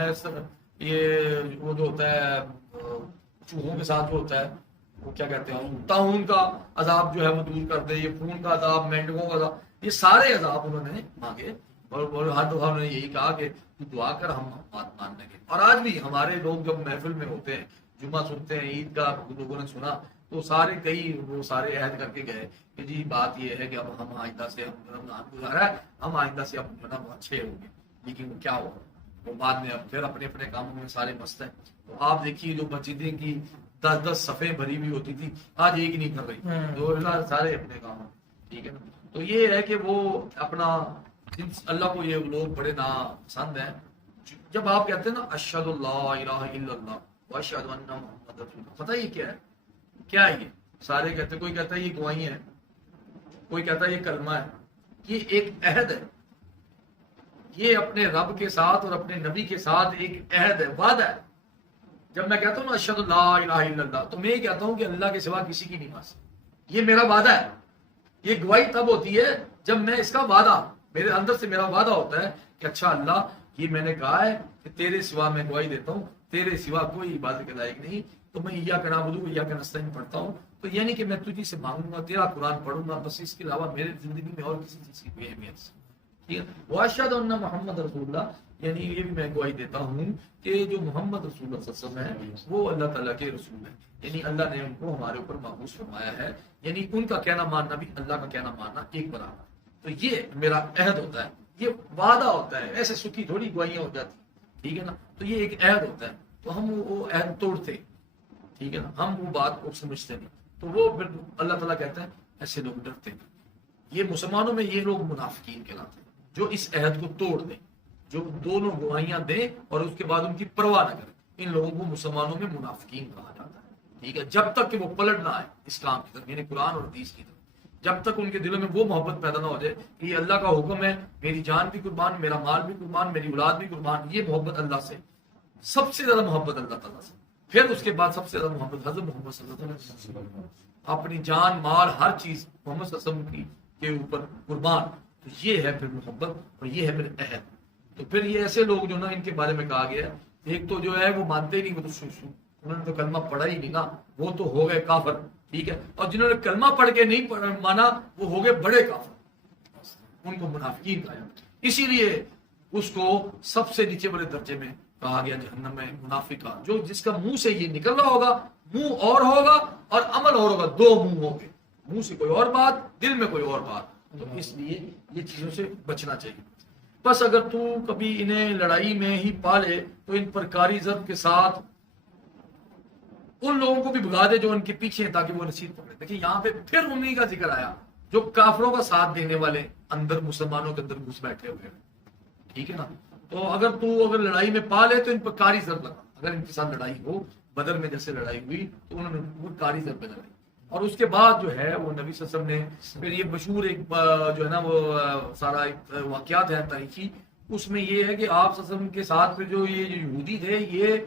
یہ وہ جو ہوتا ہے چوہوں کے ساتھ جو ہوتا ہے وہ کیا کہتے ہیں, طاعون کا عذاب جو ہے وہ دور کر دے, یہ خون کا عذاب, مینڈکوں کا عذاب, یہ سارے عذاب انہوں نے مانگے. اور ہر دفعہ انہوں نے یہی کہا کہ تو دعا کر, ہم بات مان لیں گے. اور آج بھی ہمارے لوگ جب محفل میں ہوتے ہیں, جمعہ سنتے ہیں, عید کا لوگوں نے سنا, تو وہ سارے عہد کر کے گئے کہ جی بات یہ ہے کہ اب ہم آئندہ سے رمضان گزارا ہے, ہم آئندہ سے اب بہت اچھے ہوں گے. لیکن کیا ہوگا, وہ بعد میں اب پھر اپنے اپنے کاموں میں سارے مست ہیں. تو آپ دیکھیے جو مسجدیں کی 10 صفیں بھری ہوئی ہوتی تھی, آج ایک نہیں کر رہی, تو سارے اپنے کام ہیں, ٹھیک ہے نا. تو یہ ہے کہ وہ اپنا اللہ کو یہ لوگ بڑے ناپسند ہیں. جب آپ کہتے ہیں نا اشہد اللہ الہ الا اللہ واشہد ان محمد رسول اللہ, پتہ یہ کیا ہے, کیا ہے یہ؟ سارے کہتے ہیں, کوئی کہتا ہے یہ گواہی ہے, کوئی کہتا ہے یہ کلمہ ہے, یہ ایک عہد ہے, یہ اپنے رب کے ساتھ اور اپنے نبی کے ساتھ ایک عہد ہے, وعدہ ہے. جب میں کہتا ہوں نا اشہد اللہ الہ الا اللہ, تو میں یہ کہتا ہوں کہ اللہ کے سوا کسی کی نہیں مانسی, یہ میرا وعدہ ہے. یہ گواہی تب ہوتی ہے جب میں اس کا وعدہ, میرے اندر سے میرا وعدہ ہوتا ہے کہ اچھا اللہ یہ میں نے کہا ہے کہ تیرے سوا میں گواہی دیتا ہوں, تیرے سوا کوئی عبادت کے لائق نہیں, تو میں ایاک نعبد و ایاک نستعین پڑھتا ہوں. تو یعنی کہ میں تجھی سے مانگوں گا, تیرا قرآن پڑھوں گا, بس اس کے علاوہ میرے زندگی میں اور کسی چیز کی کوئی اہمیت نہیں, ٹھیک ہے. واشہد ان محمد رسول اللہ, یعنی یہ بھی میں گواہی دیتا ہوں کہ جو محمد رسول اللہ صلی اللہ علیہ وسلم ہے وہ اللہ تعالیٰ کے رسول ہے, یعنی اللہ نے ان کو ہمارے اوپر مبعوث فرمایا ہے, یعنی ان کا کہنا ماننا بھی اللہ کا کہنا ماننا ایک برابر. تو یہ میرا عہد ہوتا ہے, یہ وعدہ ہوتا ہے, ایسے سکی تھوڑی گواہیاں ہو جاتی, ٹھیک ہے نا. تو یہ ایک عہد ہوتا ہے, تو ہم وہ عہد توڑتے, ٹھیک ہے نا, ہم وہ بات کو سمجھتے نہیں. تو وہ پھر اللہ تعالیٰ کہتے ہیں ایسے لوگ ڈرتے ہیں. یہ مسلمانوں میں یہ لوگ منافقین کہلاتے ہیں, جو اس عہد کو توڑ دیں, جو دونوں گواہیاں دیں اور اس کے بعد ان کی پرواہ نہ کریں. ان لوگوں کو مسلمانوں میں منافقین کہا جاتا ہے, ٹھیک ہے. جب تک کہ وہ پلٹ نہ آئے اسلام کی طرف, یعنی قرآن اور حدیث کی طرف, جب تک ان کے دلوں میں وہ محبت پیدا نہ ہو جائے کہ یہ اللہ کا حکم ہے, میری جان بھی قربان, میرا مال بھی قربان, میری اولاد بھی قربان. یہ محبت اللہ سے, سب سے زیادہ محبت اللہ تعالیٰ سے, پھر اس کے بعد سب سے زیادہ محبت حضرت محمد صلی اللہ علیہ وسلم, اپنی جان مال ہر چیز محمد صلی اللہ علیہ وسلم کے اوپر قربان. تو یہ ہے پھر محبت, اور یہ ہے پھر عہد. تو پھر یہ ایسے لوگ جو نا ان کے بارے میں کہا گیا ہے, ایک تو جو ہے وہ مانتے نہیں, وہ تو انہوں نے تو کلمہ پڑھا ہی نہیں نا, وہ تو ہو گئے کافر, ٹھیک ہے. اور جنہوں نے کلمہ پڑھ کے نہیں مانا وہ ہو گئے بڑے کافر, ان کو منافقین کہا جاتا ہے. اسی لیے اس کو سب سے نیچے والے درجے میں کہا گیا جہنم میں منافق کا, جو جس کا منہ سے یہ نکل رہا ہوگا, منہ اور ہوگا اور عمل اور ہوگا, دو منہ ہوں گے, منہ سے کوئی اور بات, دل میں کوئی اور بات. تو اس لیے یہ چیزوں سے بچنا چاہیے. بس اگر تو کبھی انہیں لڑائی میں ہی پالے تو ان پر کاری ضرب کے ساتھ ان لوگوں کو بھی بھگا دے جو ان کے پیچھے ہیں, تاکہ وہ نصیحت پکڑے. دیکھیں یہاں پہ پھر انہی کا ذکر آیا جو کافروں کا ساتھ دینے والے اندر مسلمانوں کے اندر گھس بیٹھے ہوئے ہیں, ٹھیک ہے نا. تو اگر لڑائی میں پا لے تو ان پر کاری ضرب لگا. اگر ان کے ساتھ لڑائی ہو, بدر میں جیسے لڑائی ہوئی تو انہوں نے وہ کاری ضرب لگائی. اور اس کے بعد جو ہے وہ نبی صلی اللہ علیہ وسلم نے پھر یہ مشہور ایک جو ہے نا وہ سارا ایک واقعات ہے تاریخی, اس میں یہ ہے کہ آپ صلی اللہ علیہ وسلم کے ساتھ پھر جو یہ یہودی تھے یہ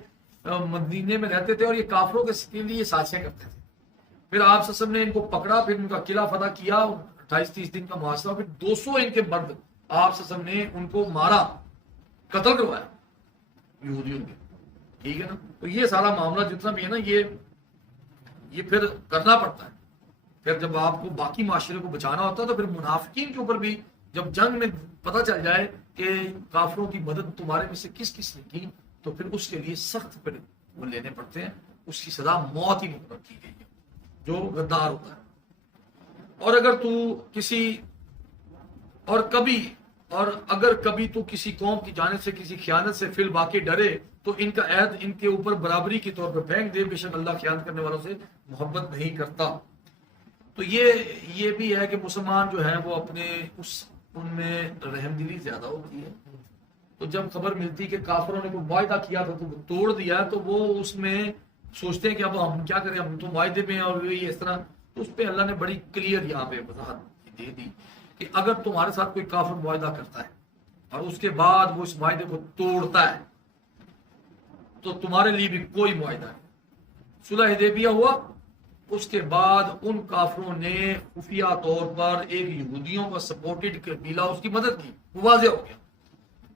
مدینے میں رہتے تھے اور یہ کافروں کے لیے سازشیں کرتے تھے. پھر آپ صلی اللہ علیہ وسلم نے ان کو پکڑا, پھر ان کا قلعہ فتح کیا, 28-30 دن کا محاصرہ, پھر 200 ان کے مرد آپ صلی اللہ علیہ وسلم نے ان کو مارا, قتل کروایا یہودیوں کے, ٹھیک ہے نا. تو یہ سارا معاملہ جتنا بھی ہے نا یہ پھر کرنا پڑتا ہے. پھر جب آپ کو باقی معاشرے کو بچانا ہوتا ہے تو پھر منافقین کے اوپر بھی جب جنگ میں پتہ چل جائے کہ کافروں کی مدد تمہارے میں سے کس کس نے کی, تو پھر اس کے لیے سخت پھر وہ لینے پڑتے ہیں. اس کی سزا موت ہی مقرر کی گئی ہے جو غدار ہوتا ہے. اور اگر کبھی تو کسی قوم کی جانب سے کسی خیانت سے فی الواقع ڈرے تو ان کا عہد ان کے اوپر برابری کے طور پر پھینک دے, بے شک اللہ خیانت کرنے والوں سے محبت نہیں کرتا. تو یہ بھی ہے کہ مسلمان جو ہیں وہ اپنے ان میں رحم دلی زیادہ ہوتی ہے. تو جب خبر ملتی کہ کافروں نے کوئی معاہدہ کیا تھا تو وہ توڑ دیا, تو وہ اس میں سوچتے ہیں کہ اب ہم کیا کریں, ہم تو معاہدے میں اور یہ اس طرح. تو اس پہ اللہ نے بڑی کلیئر یہاں پہ وضاحت دے دی کہ اگر تمہارے ساتھ کوئی کافر معاہدہ کرتا ہے اور اس کے بعد وہ اس معاہدے کو توڑتا ہے تو تمہارے لیے بھی کوئی معاہدہ نہیں. صلح حدیبیہ ہوا, اس کے بعد ان کافروں نے خفیہ طور پر ایک یہودیوں کا سپورٹڈ قبیلہ اس کی مدد کی, وہ واضح ہو گیا.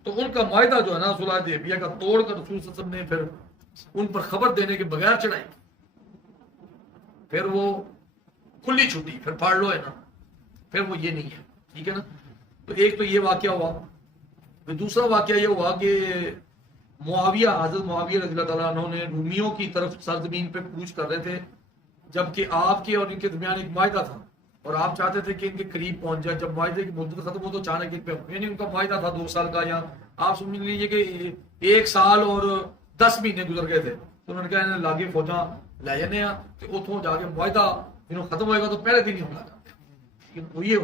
تو ان کا معاہدہ جو ہے نا صلح حدیبیہ کا توڑ کر رسول صلی اللہ علیہ وسلم نے پھر ان پر خبر دینے کے بغیر چڑھائی, پھر وہ کھلی چھٹی, پھر پھاڑ لو ہے نا, پھر وہ یہ نہیں ہے, ٹھیک ہے نا. تو ایک تو یہ واقعہ ہوا. پھر دوسرا واقعہ یہ ہوا کہ معاویہ, حضرت معاویہ رضی اللہ تعالیٰ عنہ نے رومیوں کی طرف سرزمین پہ کوچ کر رہے تھے, جبکہ آپ کے اور ان کے درمیان ایک معاہدہ تھا اور آپ چاہتے تھے کہ ان کے قریب پہنچ جائے. جب معاہدے کی مدت ختم ہو تو اچانک ان پہ, یعنی ان کا معاہدہ تھا 2 سال کا, یا آپ سمجھ لیجیے کہ 1 سال اور 10 مہینے گزر گئے تھے. تو انہوں نے کہا لاگے فوجاں لے جانے ہیں کہ اتوں جا کے معاہدہ ختم ہوئے گا تو پہلے دن ہی حملہ کرتے ہیں. یہ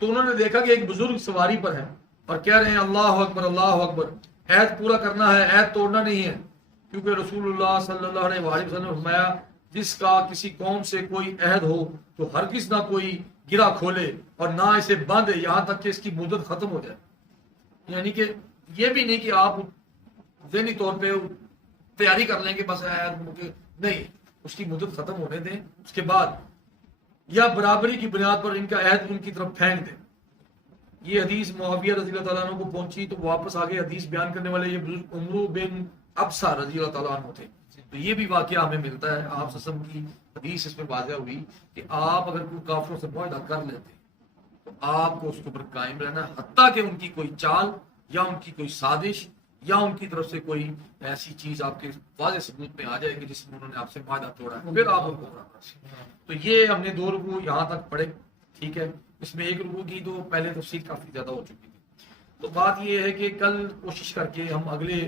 تو انہوں نے دیکھا کہ ایک بزرگ سواری پر ہے اور کہہ رہے ہیں اللہ اکبر اللہ اکبر, عہد پورا کرنا ہے, عہد توڑنا نہیں ہے. کیونکہ رسول اللہ صلی اللہ علیہ وسلم نے فرمایا جس کا کسی قوم سے کوئی عہد ہو تو ہرگز نہ کوئی گرہ کھولے اور نہ اسے باندھے یہاں تک کہ اس کی مدت ختم ہو جائے. یعنی کہ یہ بھی نہیں کہ آپ ذہنی طور پہ تیاری کر لیں کہ بس عہد نہیں, اس کی مدت ختم ہونے دیں, اس کے بعد یا برابری کی بنیاد پر ان کا عہد ان کی طرف پھینک دیں. یہ حدیث معاویہ رضی اللہ تعالیٰ عنہ کو پہنچی تو واپس آگے حدیث بیان کرنے والے یہ بزرگ عمرو بن ابسا رضی اللہ تعالیٰ عنہ تھے. تو یہ بھی واقعہ ہمیں ملتا ہے, آپ صلی اللہ علیہ وسلم کی حدیث اس میں واضح ہوئی کہ آپ اگر کوئی کافروں سے معاہدہ کر لیتے تو آپ کو اس کے اوپر قائم رہنا, حتیٰ کہ ان کی کوئی چال یا ان کی کوئی سازش یا ان کی طرف سے کوئی ایسی چیز آپ کے واضح ثبوت میں آ جائے گی جس میں انہوں نے آپ سے معاہدہ توڑا ہے, پھر آپ ان کو برابر. تو یہ ہم نے 2 رکوع یہاں تک پڑھے, ٹھیک ہے. اس میں 1 رکوع کی تو پہلے تفصیل کافی زیادہ ہو چکی تھی. تو بات یہ ہے کہ کل کوشش کر کے ہم اگلے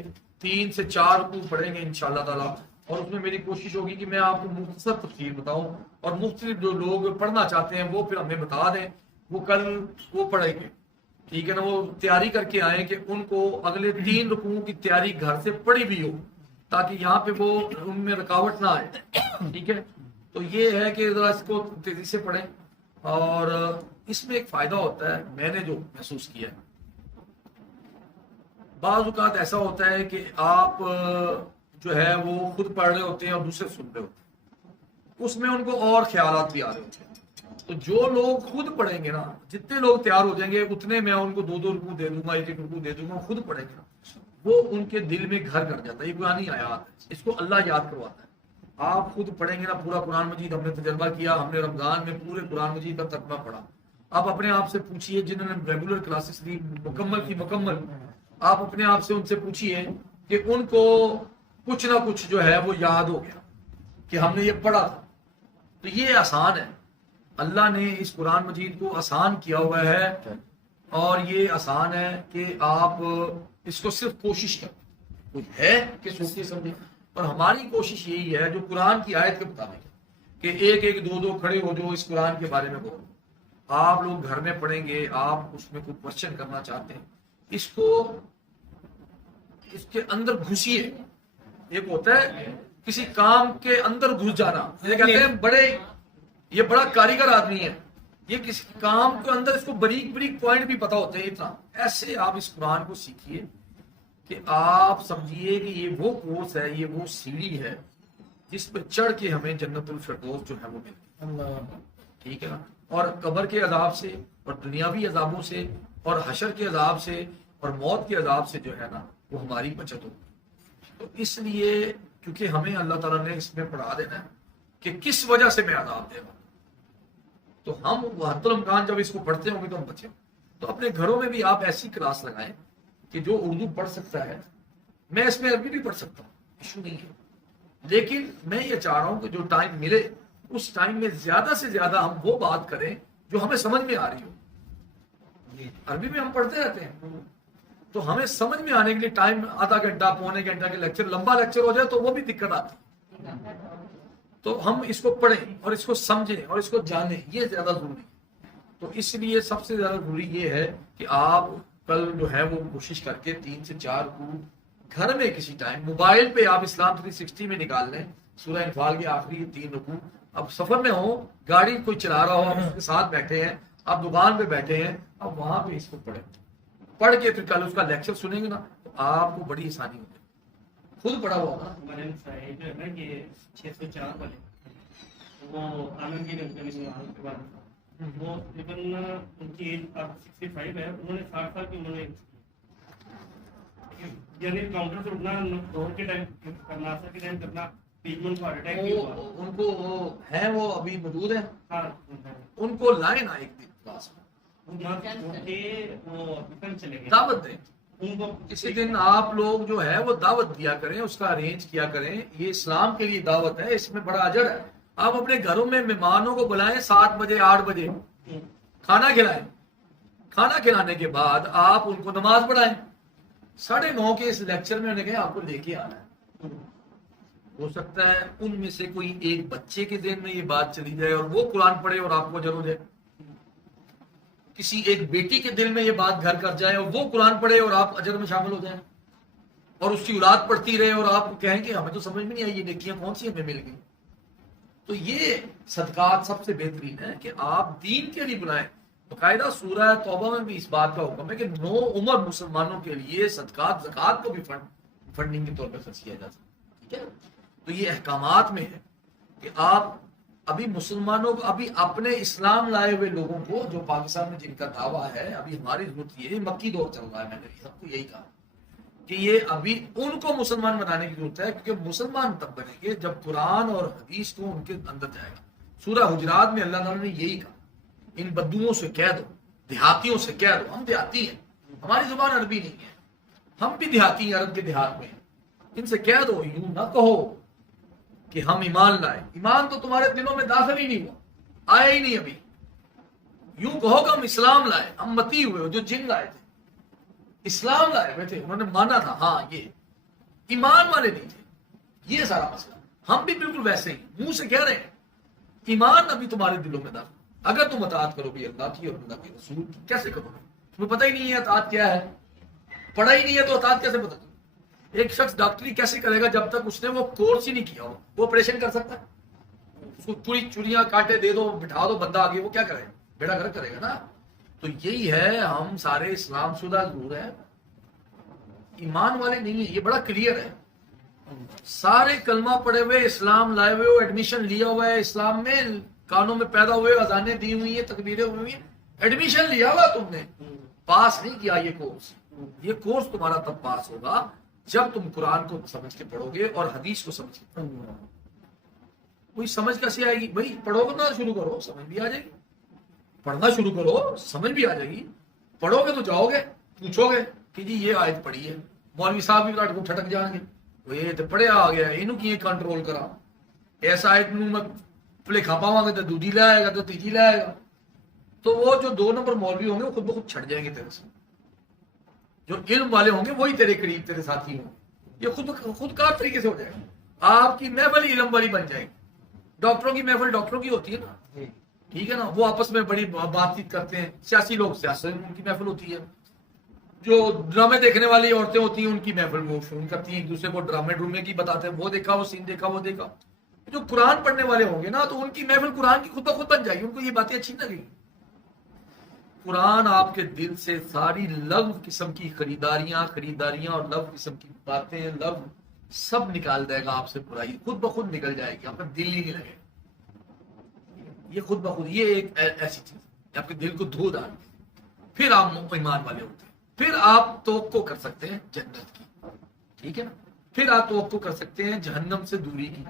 3 سے 4 رکوع پڑھیں گے انشاءاللہ تعالیٰ, اور اس میں میری کوشش ہوگی کہ میں آپ کو مختصر تفصیل بتاؤں اور مختلف جو لوگ پڑھنا چاہتے ہیں وہ پھر ہمیں بتا دیں, وہ کل وہ پڑھیں گے, ٹھیک ہے نا. وہ تیاری کر کے آئیں کہ ان کو اگلے 3 رکوعوں کی تیاری گھر سے پڑھی بھی ہو, تاکہ یہاں پہ وہ ان میں رکاوٹ نہ آئے, ٹھیک ہے. تو یہ ہے کہ ذرا اس کو تیزی سے پڑھیں, اور اس میں ایک فائدہ ہوتا ہے, میں نے جو محسوس کیا ہے, بعض اوقات ایسا ہوتا ہے کہ آپ جو ہے وہ خود پڑھ رہے ہوتے ہیں اور دوسرے سن رہے ہوتے ہیں, اس میں ان کو اور خیالات بھی آ رہے ہوتے ہیں. تو جو لوگ خود پڑھیں گے نا, جتنے لوگ تیار ہو جائیں گے اتنے میں ان کو 2 رکوع دے دوں گا, 1 رکوع دے دوں گا, خود پڑھیں گے نا, وہ ان کے دل میں گھر کر جاتا ہے. یہ قرآنی آیات ہے, اس کو اللہ یاد کرواتا ہے. آپ خود پڑھیں گے نا پورا قرآن مجید, ہم نے تجربہ کیا, ہم نے رمضان میں پورے قرآن مجید کا ترجمہ پڑھا. آپ اپنے آپ سے پوچھئے, جنہوں نے ریگولر کلاسز لی مکمل, آپ اپنے آپ سے ان سے پوچھئے کہ ان کو کچھ نہ کچھ جو ہے وہ یاد ہو گیا کہ ہم نے یہ پڑھا تھا. تو یہ آسان ہے, اللہ نے اس قرآن مجید کو آسان کیا ہوا ہے, اور یہ آسان ہے کہ آپ اس کو صرف کوشش کریں. کچھ ہے کہ سوچیے سمجھے, اور ہماری کوشش یہی ہے جو قرآن کی آیت کے مطابق کہ ایک ایک دو کھڑے ہو جو اس قرآن کے بارے میں بولو. آپ لوگ گھر میں پڑھیں گے, آپ اس میں کوئی کوشچن کرنا چاہتے ہیں, اس کو اس کے اندر گھسیے. ایک ہوتا ہے کسی کام کے اندر گھس جانا, یہ کہتے ہیں یہ بڑا کاریگر آدمی ہے, یہ کسی کام کے اندر اس کو بریک پوائنٹ بھی پتا ہوتے ہیں اتنا. ایسے آپ اس قرآن کو سیکھیے کہ آپ سمجھیے کہ یہ وہ کورس ہے, یہ وہ سیڑھی ہے جس پہ چڑھ کے ہمیں جنت الفردوس جو ہے وہ ملتی. ٹھیک ہے نا. اور قبر کے عذاب سے, اور دنیاوی عذابوں سے, اور حشر کے عذاب سے, اور موت کے عذاب سے جو ہے نا وہ ہماری بچت ہوگی. تو اس لیے کیونکہ ہمیں اللہ تعالیٰ نے اس میں پڑھا دینا ہے کہ کس وجہ سے میں عذاب دے رہا ہوں, تو ہم حتی الامکان جب اس کو پڑھتے ہوں گے تو ہم بچیں. تو اپنے گھروں میں بھی آپ ایسی کلاس لگائیں کہ جو اردو پڑھ سکتا ہے, میں اس میں عربی بھی پڑھ سکتا ہوں, ایشو نہیں ہے, لیکن میں یہ چاہ رہا ہوں کہ جو ٹائم ملے اس ٹائم میں زیادہ سے زیادہ ہم وہ بات کریں جو ہمیں سمجھ میں آ رہی ہو. عربی میں ہم پڑھتے رہتے ہیں, تو ہمیں سمجھ میں آنے کے لیے ٹائم آدھا گھنٹہ پونے گھنٹہ کے لیکچر, لمبا لیکچر ہو جائے تو وہ بھی دقت آتی ہے. تو ہم اس کو پڑھیں اور اس کو سمجھیں اور اس کو جانیں, یہ زیادہ ضروری ہے. تو اس لیے سب سے زیادہ ضروری یہ ہے کہ آپ کل جو ہے وہ کوشش کر کے 3 سے 4 کو گھر میں کسی ٹائم موبائل پہ آپ اسلام 360 میں نکال لیں, سورہ انفال کے آخری 3 رکوع. اب سفر میں ہو, گاڑی کوئی چلا رہا ہو, آپ اس کے ساتھ بیٹھے ہیں, آپ دکان پہ بیٹھے ہیں, اب وہاں پہ اس کو پڑھیں. پڑھ کے پھر کل اس کا لیکچر سنیں گے نا تو آپ کو بڑی آسانی ہوگی. خود پڑھا ہوا ہوگا. 604 والے وہ عالمگیر کے بعد وہ تقریباً ان کی ایج اب 65 ہے, انہوں نے 60 سال کی انہوں نے یعنی کاؤنٹر سے اٹھنا, دوڑ کے ٹائم کرنا, اثر کے ٹائم کرنا, بیچ میں ان کو ہارٹ اٹیک بھی ہوا. ان کو ہیں وہ ابھی موجود ہیں, ہاں ان کو لائیں نا ایک دن کلاس میں, وہ چلے گئے, دعوت دیں. ان کو اسی دن آپ لوگ جو ہے وہ دعوت دیا کریں, اس کا ارینج کیا کریں. یہ اسلام کے لیے دعوت ہے, اس میں بڑا اجر ہے. آپ اپنے گھروں میں مہمانوں کو بلائیں, 7 بجے 8 بجے کھانا کھلائیں. کھانا کھلانے کے بعد آپ ان کو نماز پڑھائیں. 9:30 کے اس لیکچر میں انہیں کہیں آپ کو لے کے آنا ہے. ہو سکتا ہے ان میں سے کوئی ایک بچے کے ذہن میں یہ بات چلی جائے اور وہ قرآن پڑھے اور آپ کو اجر ہو جائے. کسی ایک بیٹی کے دل میں یہ بات گھر کر جائے اور وہ قرآن پڑھے اور آپ اجر میں شامل ہو جائیں, اور اس کی اولاد پڑھتی رہے اور آپ کہیں کہ ہمیں تو سمجھ میں نہیں آئی یہ نیکیاں کون سی ہمیں مل گئی. تو یہ صدقات سب سے بہترین ہے کہ آپ دین کے لیے بلائیں. باقاعدہ سورہ توبہ میں بھی اس بات کا حکم ہے کہ 9 عمر مسلمانوں کے لیے صدقات زکات کو بھی فنڈنگ کے طور پہ خرچ کیا جا سکتا ہے. ٹھیک ہے, تو یہ احکامات میں ہے کہ آپ ابھی مسلمانوں کو, ابھی اپنے اسلام لائے ہوئے لوگوں کو جو پاکستان میں جن کا دعویٰ ہے, ابھی ہماری ضرورت یہ ہے, مکی دور چل رہا ہے, میں نے سب کو یہی کہا کہ یہ ابھی ان کو مسلمان بنانے کی ضرورت ہے, کیونکہ مسلمان تب بنیں گے جب قرآن اور حدیث کو ان کے اندر جائے گا. سورہ حجرات میں اللہ تعالیٰ نے یہی کہا, ان بدوؤں سے کہہ دو, دیہاتیوں سے کہہ دو. ہم دیہاتی ہیں, ہماری زبان عربی نہیں ہے, ہم بھی دیہاتی ہیں, عرب کے دیہات میں ہیں. ان سے کہہ دو, یوں نہ کہو کہ ہم ایمان لائے. ایمان تو تمہارے دلوں میں داخل ہی نہیں ہوا, آیا ہی نہیں ابھی. یوں کہو کہ ہم اسلام لائے. ہم متی ہوئے جو جن لائے تھے, اسلام لائے ہوئے تھے, انہوں نے مانا تھا, ہاں یہ ایمان والے نہیں تھے. یہ سارا مسئلہ. ہم بھی بالکل ویسے ہی منہ سے کہہ رہے ہیں, ایمان ابھی تمہارے دلوں میں داخل. اگر تم اطاعت کرو گے اللہ کی اور اللہ کے رسول کی, کیسے کرو گے؟ تمہیں پتہ ہی نہیں ہے اطاعت کیا ہے, پڑھا ہی نہیں ہے تو اطاعت کیسے پتہ؟ ایک شخص ڈاکٹری کیسے کرے گا جب تک اس نے وہ کورس ہی نہیں کیا ہو؟ وہ آپریشن کر سکتا ہے؟ اس کو پوری چڑیاں کاٹے دے دو, بٹھا دو بندہ آگے, وہ کیا کرے گا؟ بیڑا گھر کرے گا نا. تو یہی ہے, ہم سارے اسلام شدہ ضرور ہیں, ایمان والے نہیں ہیں. یہ بڑا کلیئر ہے. سارے کلمہ پڑھے ہوئے, اسلام لائے ہوئے, ایڈمیشن لیا ہوا ہے اسلام میں, کانوں میں پیدا ہوئے, اذانیں دی ہوئی ہیں, تکبیریں ہوئی ہیں, ایڈمیشن لیا ہوا تم نے، پاس نہیں کیا یہ کورس تمہارا تب پاس ہوگا جب تم قرآن کو سمجھ کے پڑھو گے اور حدیث کو سمجھ کے پڑھو گے۔ کوئی سمجھ کیسے آئے گی بھائی؟ پڑھو گے نا، شروع کرو، سمجھ بھی آ جائے گی، پڑھنا شروع کرو سمجھ بھی آ جائے گی۔ پڑھو گے تو جاؤ گے پوچھو گے کہ جی یہ آیت پڑھی ہے، مولوی صاحب بھی کو ٹھٹک جائیں گے، وہ یہ تو پڑھیا آ گیا انہوں کی کنٹرول کرا، ایسا آیت میں پلیکھا پاواں گے تو دوجی لے آئے گا تو تیجی لے آئے گا، تو وہ جو 2 نمبر مولوی ہوں گے وہ خود بخود چھٹ جائیں گے تیرے سے، جو علم والے ہوں گے وہی تیرے قریب تیرے ساتھی ہوں گے، یہ خود کار طریقے سے ہو جائے گا، آپ کی محفل ہی علم والی بن جائے گی۔ ڈاکٹروں کی محفل ڈاکٹروں کی ہوتی ہے نا، ٹھیک ہے نا، وہ آپس میں بڑی بات چیت کرتے ہیں، سیاسی لوگ سیاست ان کی محفل ہوتی ہے، جو ڈرامے دیکھنے والی عورتیں ہوتی ہیں ان کی محفل وہ فون کرتی ہیں، ایک دوسرے کو ڈرامے کی بتاتے ہیں، وہ دیکھا وہ سین دیکھا وہ دیکھا۔ جو قرآن پڑھنے والے ہوں گے نا تو ان کی محفل قرآن کی خود بخود بن جائے گی، ان کو یہ باتیں اچھی لگیں گی۔ قرآن آپ کے دل سے ساری لغو قسم کی خریداریاں اور لغو قسم کی باتیں لغو سب نکال دے گا آپ سے، برائی خود بخود نکل جائے گی، آپ کا دل ہی نہیں لگے گا، یہ خود بخود یہ ایک ایسی چیز ہے آپ کے دل کو دھو ڈال گی، پھر آپ ایمان والے ہوتے ہیں، پھر آپ توقع کر سکتے ہیں جنت کی، ٹھیک ہے نا، پھر آپ توقع کر سکتے ہیں جہنم سے دوری کی،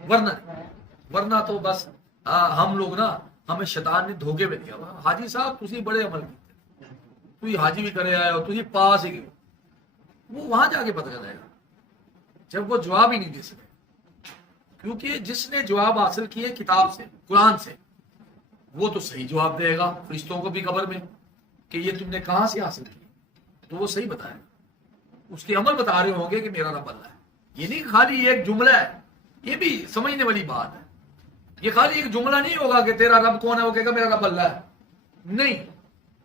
ورنہ تو بس ہم لوگ نا ہمیں شیطان نے دھوکے میں دیا ہوا، حاجی صاحب تسی بڑے عمل کیتے، تو یہ حاجی بھی کرے آئے ہو، تجھے پاس ہی گئے، وہ وہاں جا کے پتہ چلے گا جب وہ جواب ہی نہیں دے سکے، کیونکہ جس نے جواب حاصل کیے کتاب سے قرآن سے وہ تو صحیح جواب دے گا فرشتوں کو بھی قبر میں کہ یہ تم نے کہاں سے حاصل کی، تو وہ صحیح بتائے گا، اس کے عمل بتا رہے ہوں گے کہ میرا رب اللہ ہے، یہ نہیں خالی ایک جملہ ہے، یہ بھی سمجھنے والی بات ہے، یہ خالی ایک جملہ نہیں ہوگا کہ تیرا رب کون ہے وہ کہے گا میرا رب اللہ ہے، نہیں،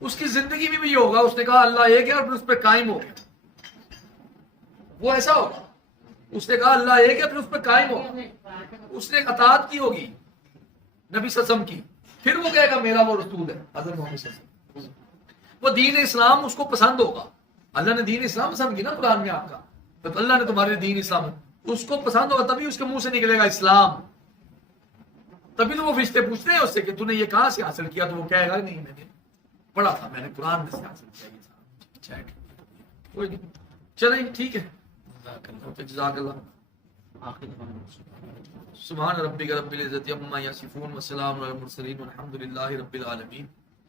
اس کی زندگی میں بھی یہ ہوگا، اس نے کہا اللہ ایک ہے اور پھر اس پہ قائم ہو گیا، وہ ایسا ہوگا، اس نے کہا اللہ ایک ہے پھر اس پہ قائم ہوگا، اس نے اطاعت کی ہوگی نبی صلی اللہ علیہ وسلم کی، پھر وہ کہے گا میرا وہ رسول ہے حضرت محمد صلی اللہ علیہ وسلم، وہ دین اسلام اس کو پسند ہوگا، اللہ نے دین اسلام پسند کی نا قرآن میں آپ کا، تو اللہ نے تمہارے دین اسلام اس کو پسند ہوگا، تبھی اس کے منہ سے نکلے گا اسلام، تبھی تو وہ فرشتے پوچھتے ہیں اس سے کہ تو نے یہ کہاں سے حاصل کیا، تو وہ کہے گا نہیں میں نے پڑھا تھا، میں نے قرآن میں سے حاصل کیا، یہ کوئی نہیں، چلیں ٹھیک ہے، جزاک اللہ، سبحان ربک رب العزت عما یصفون وسلام علی المرسلین والحمد للہ رب العالمین۔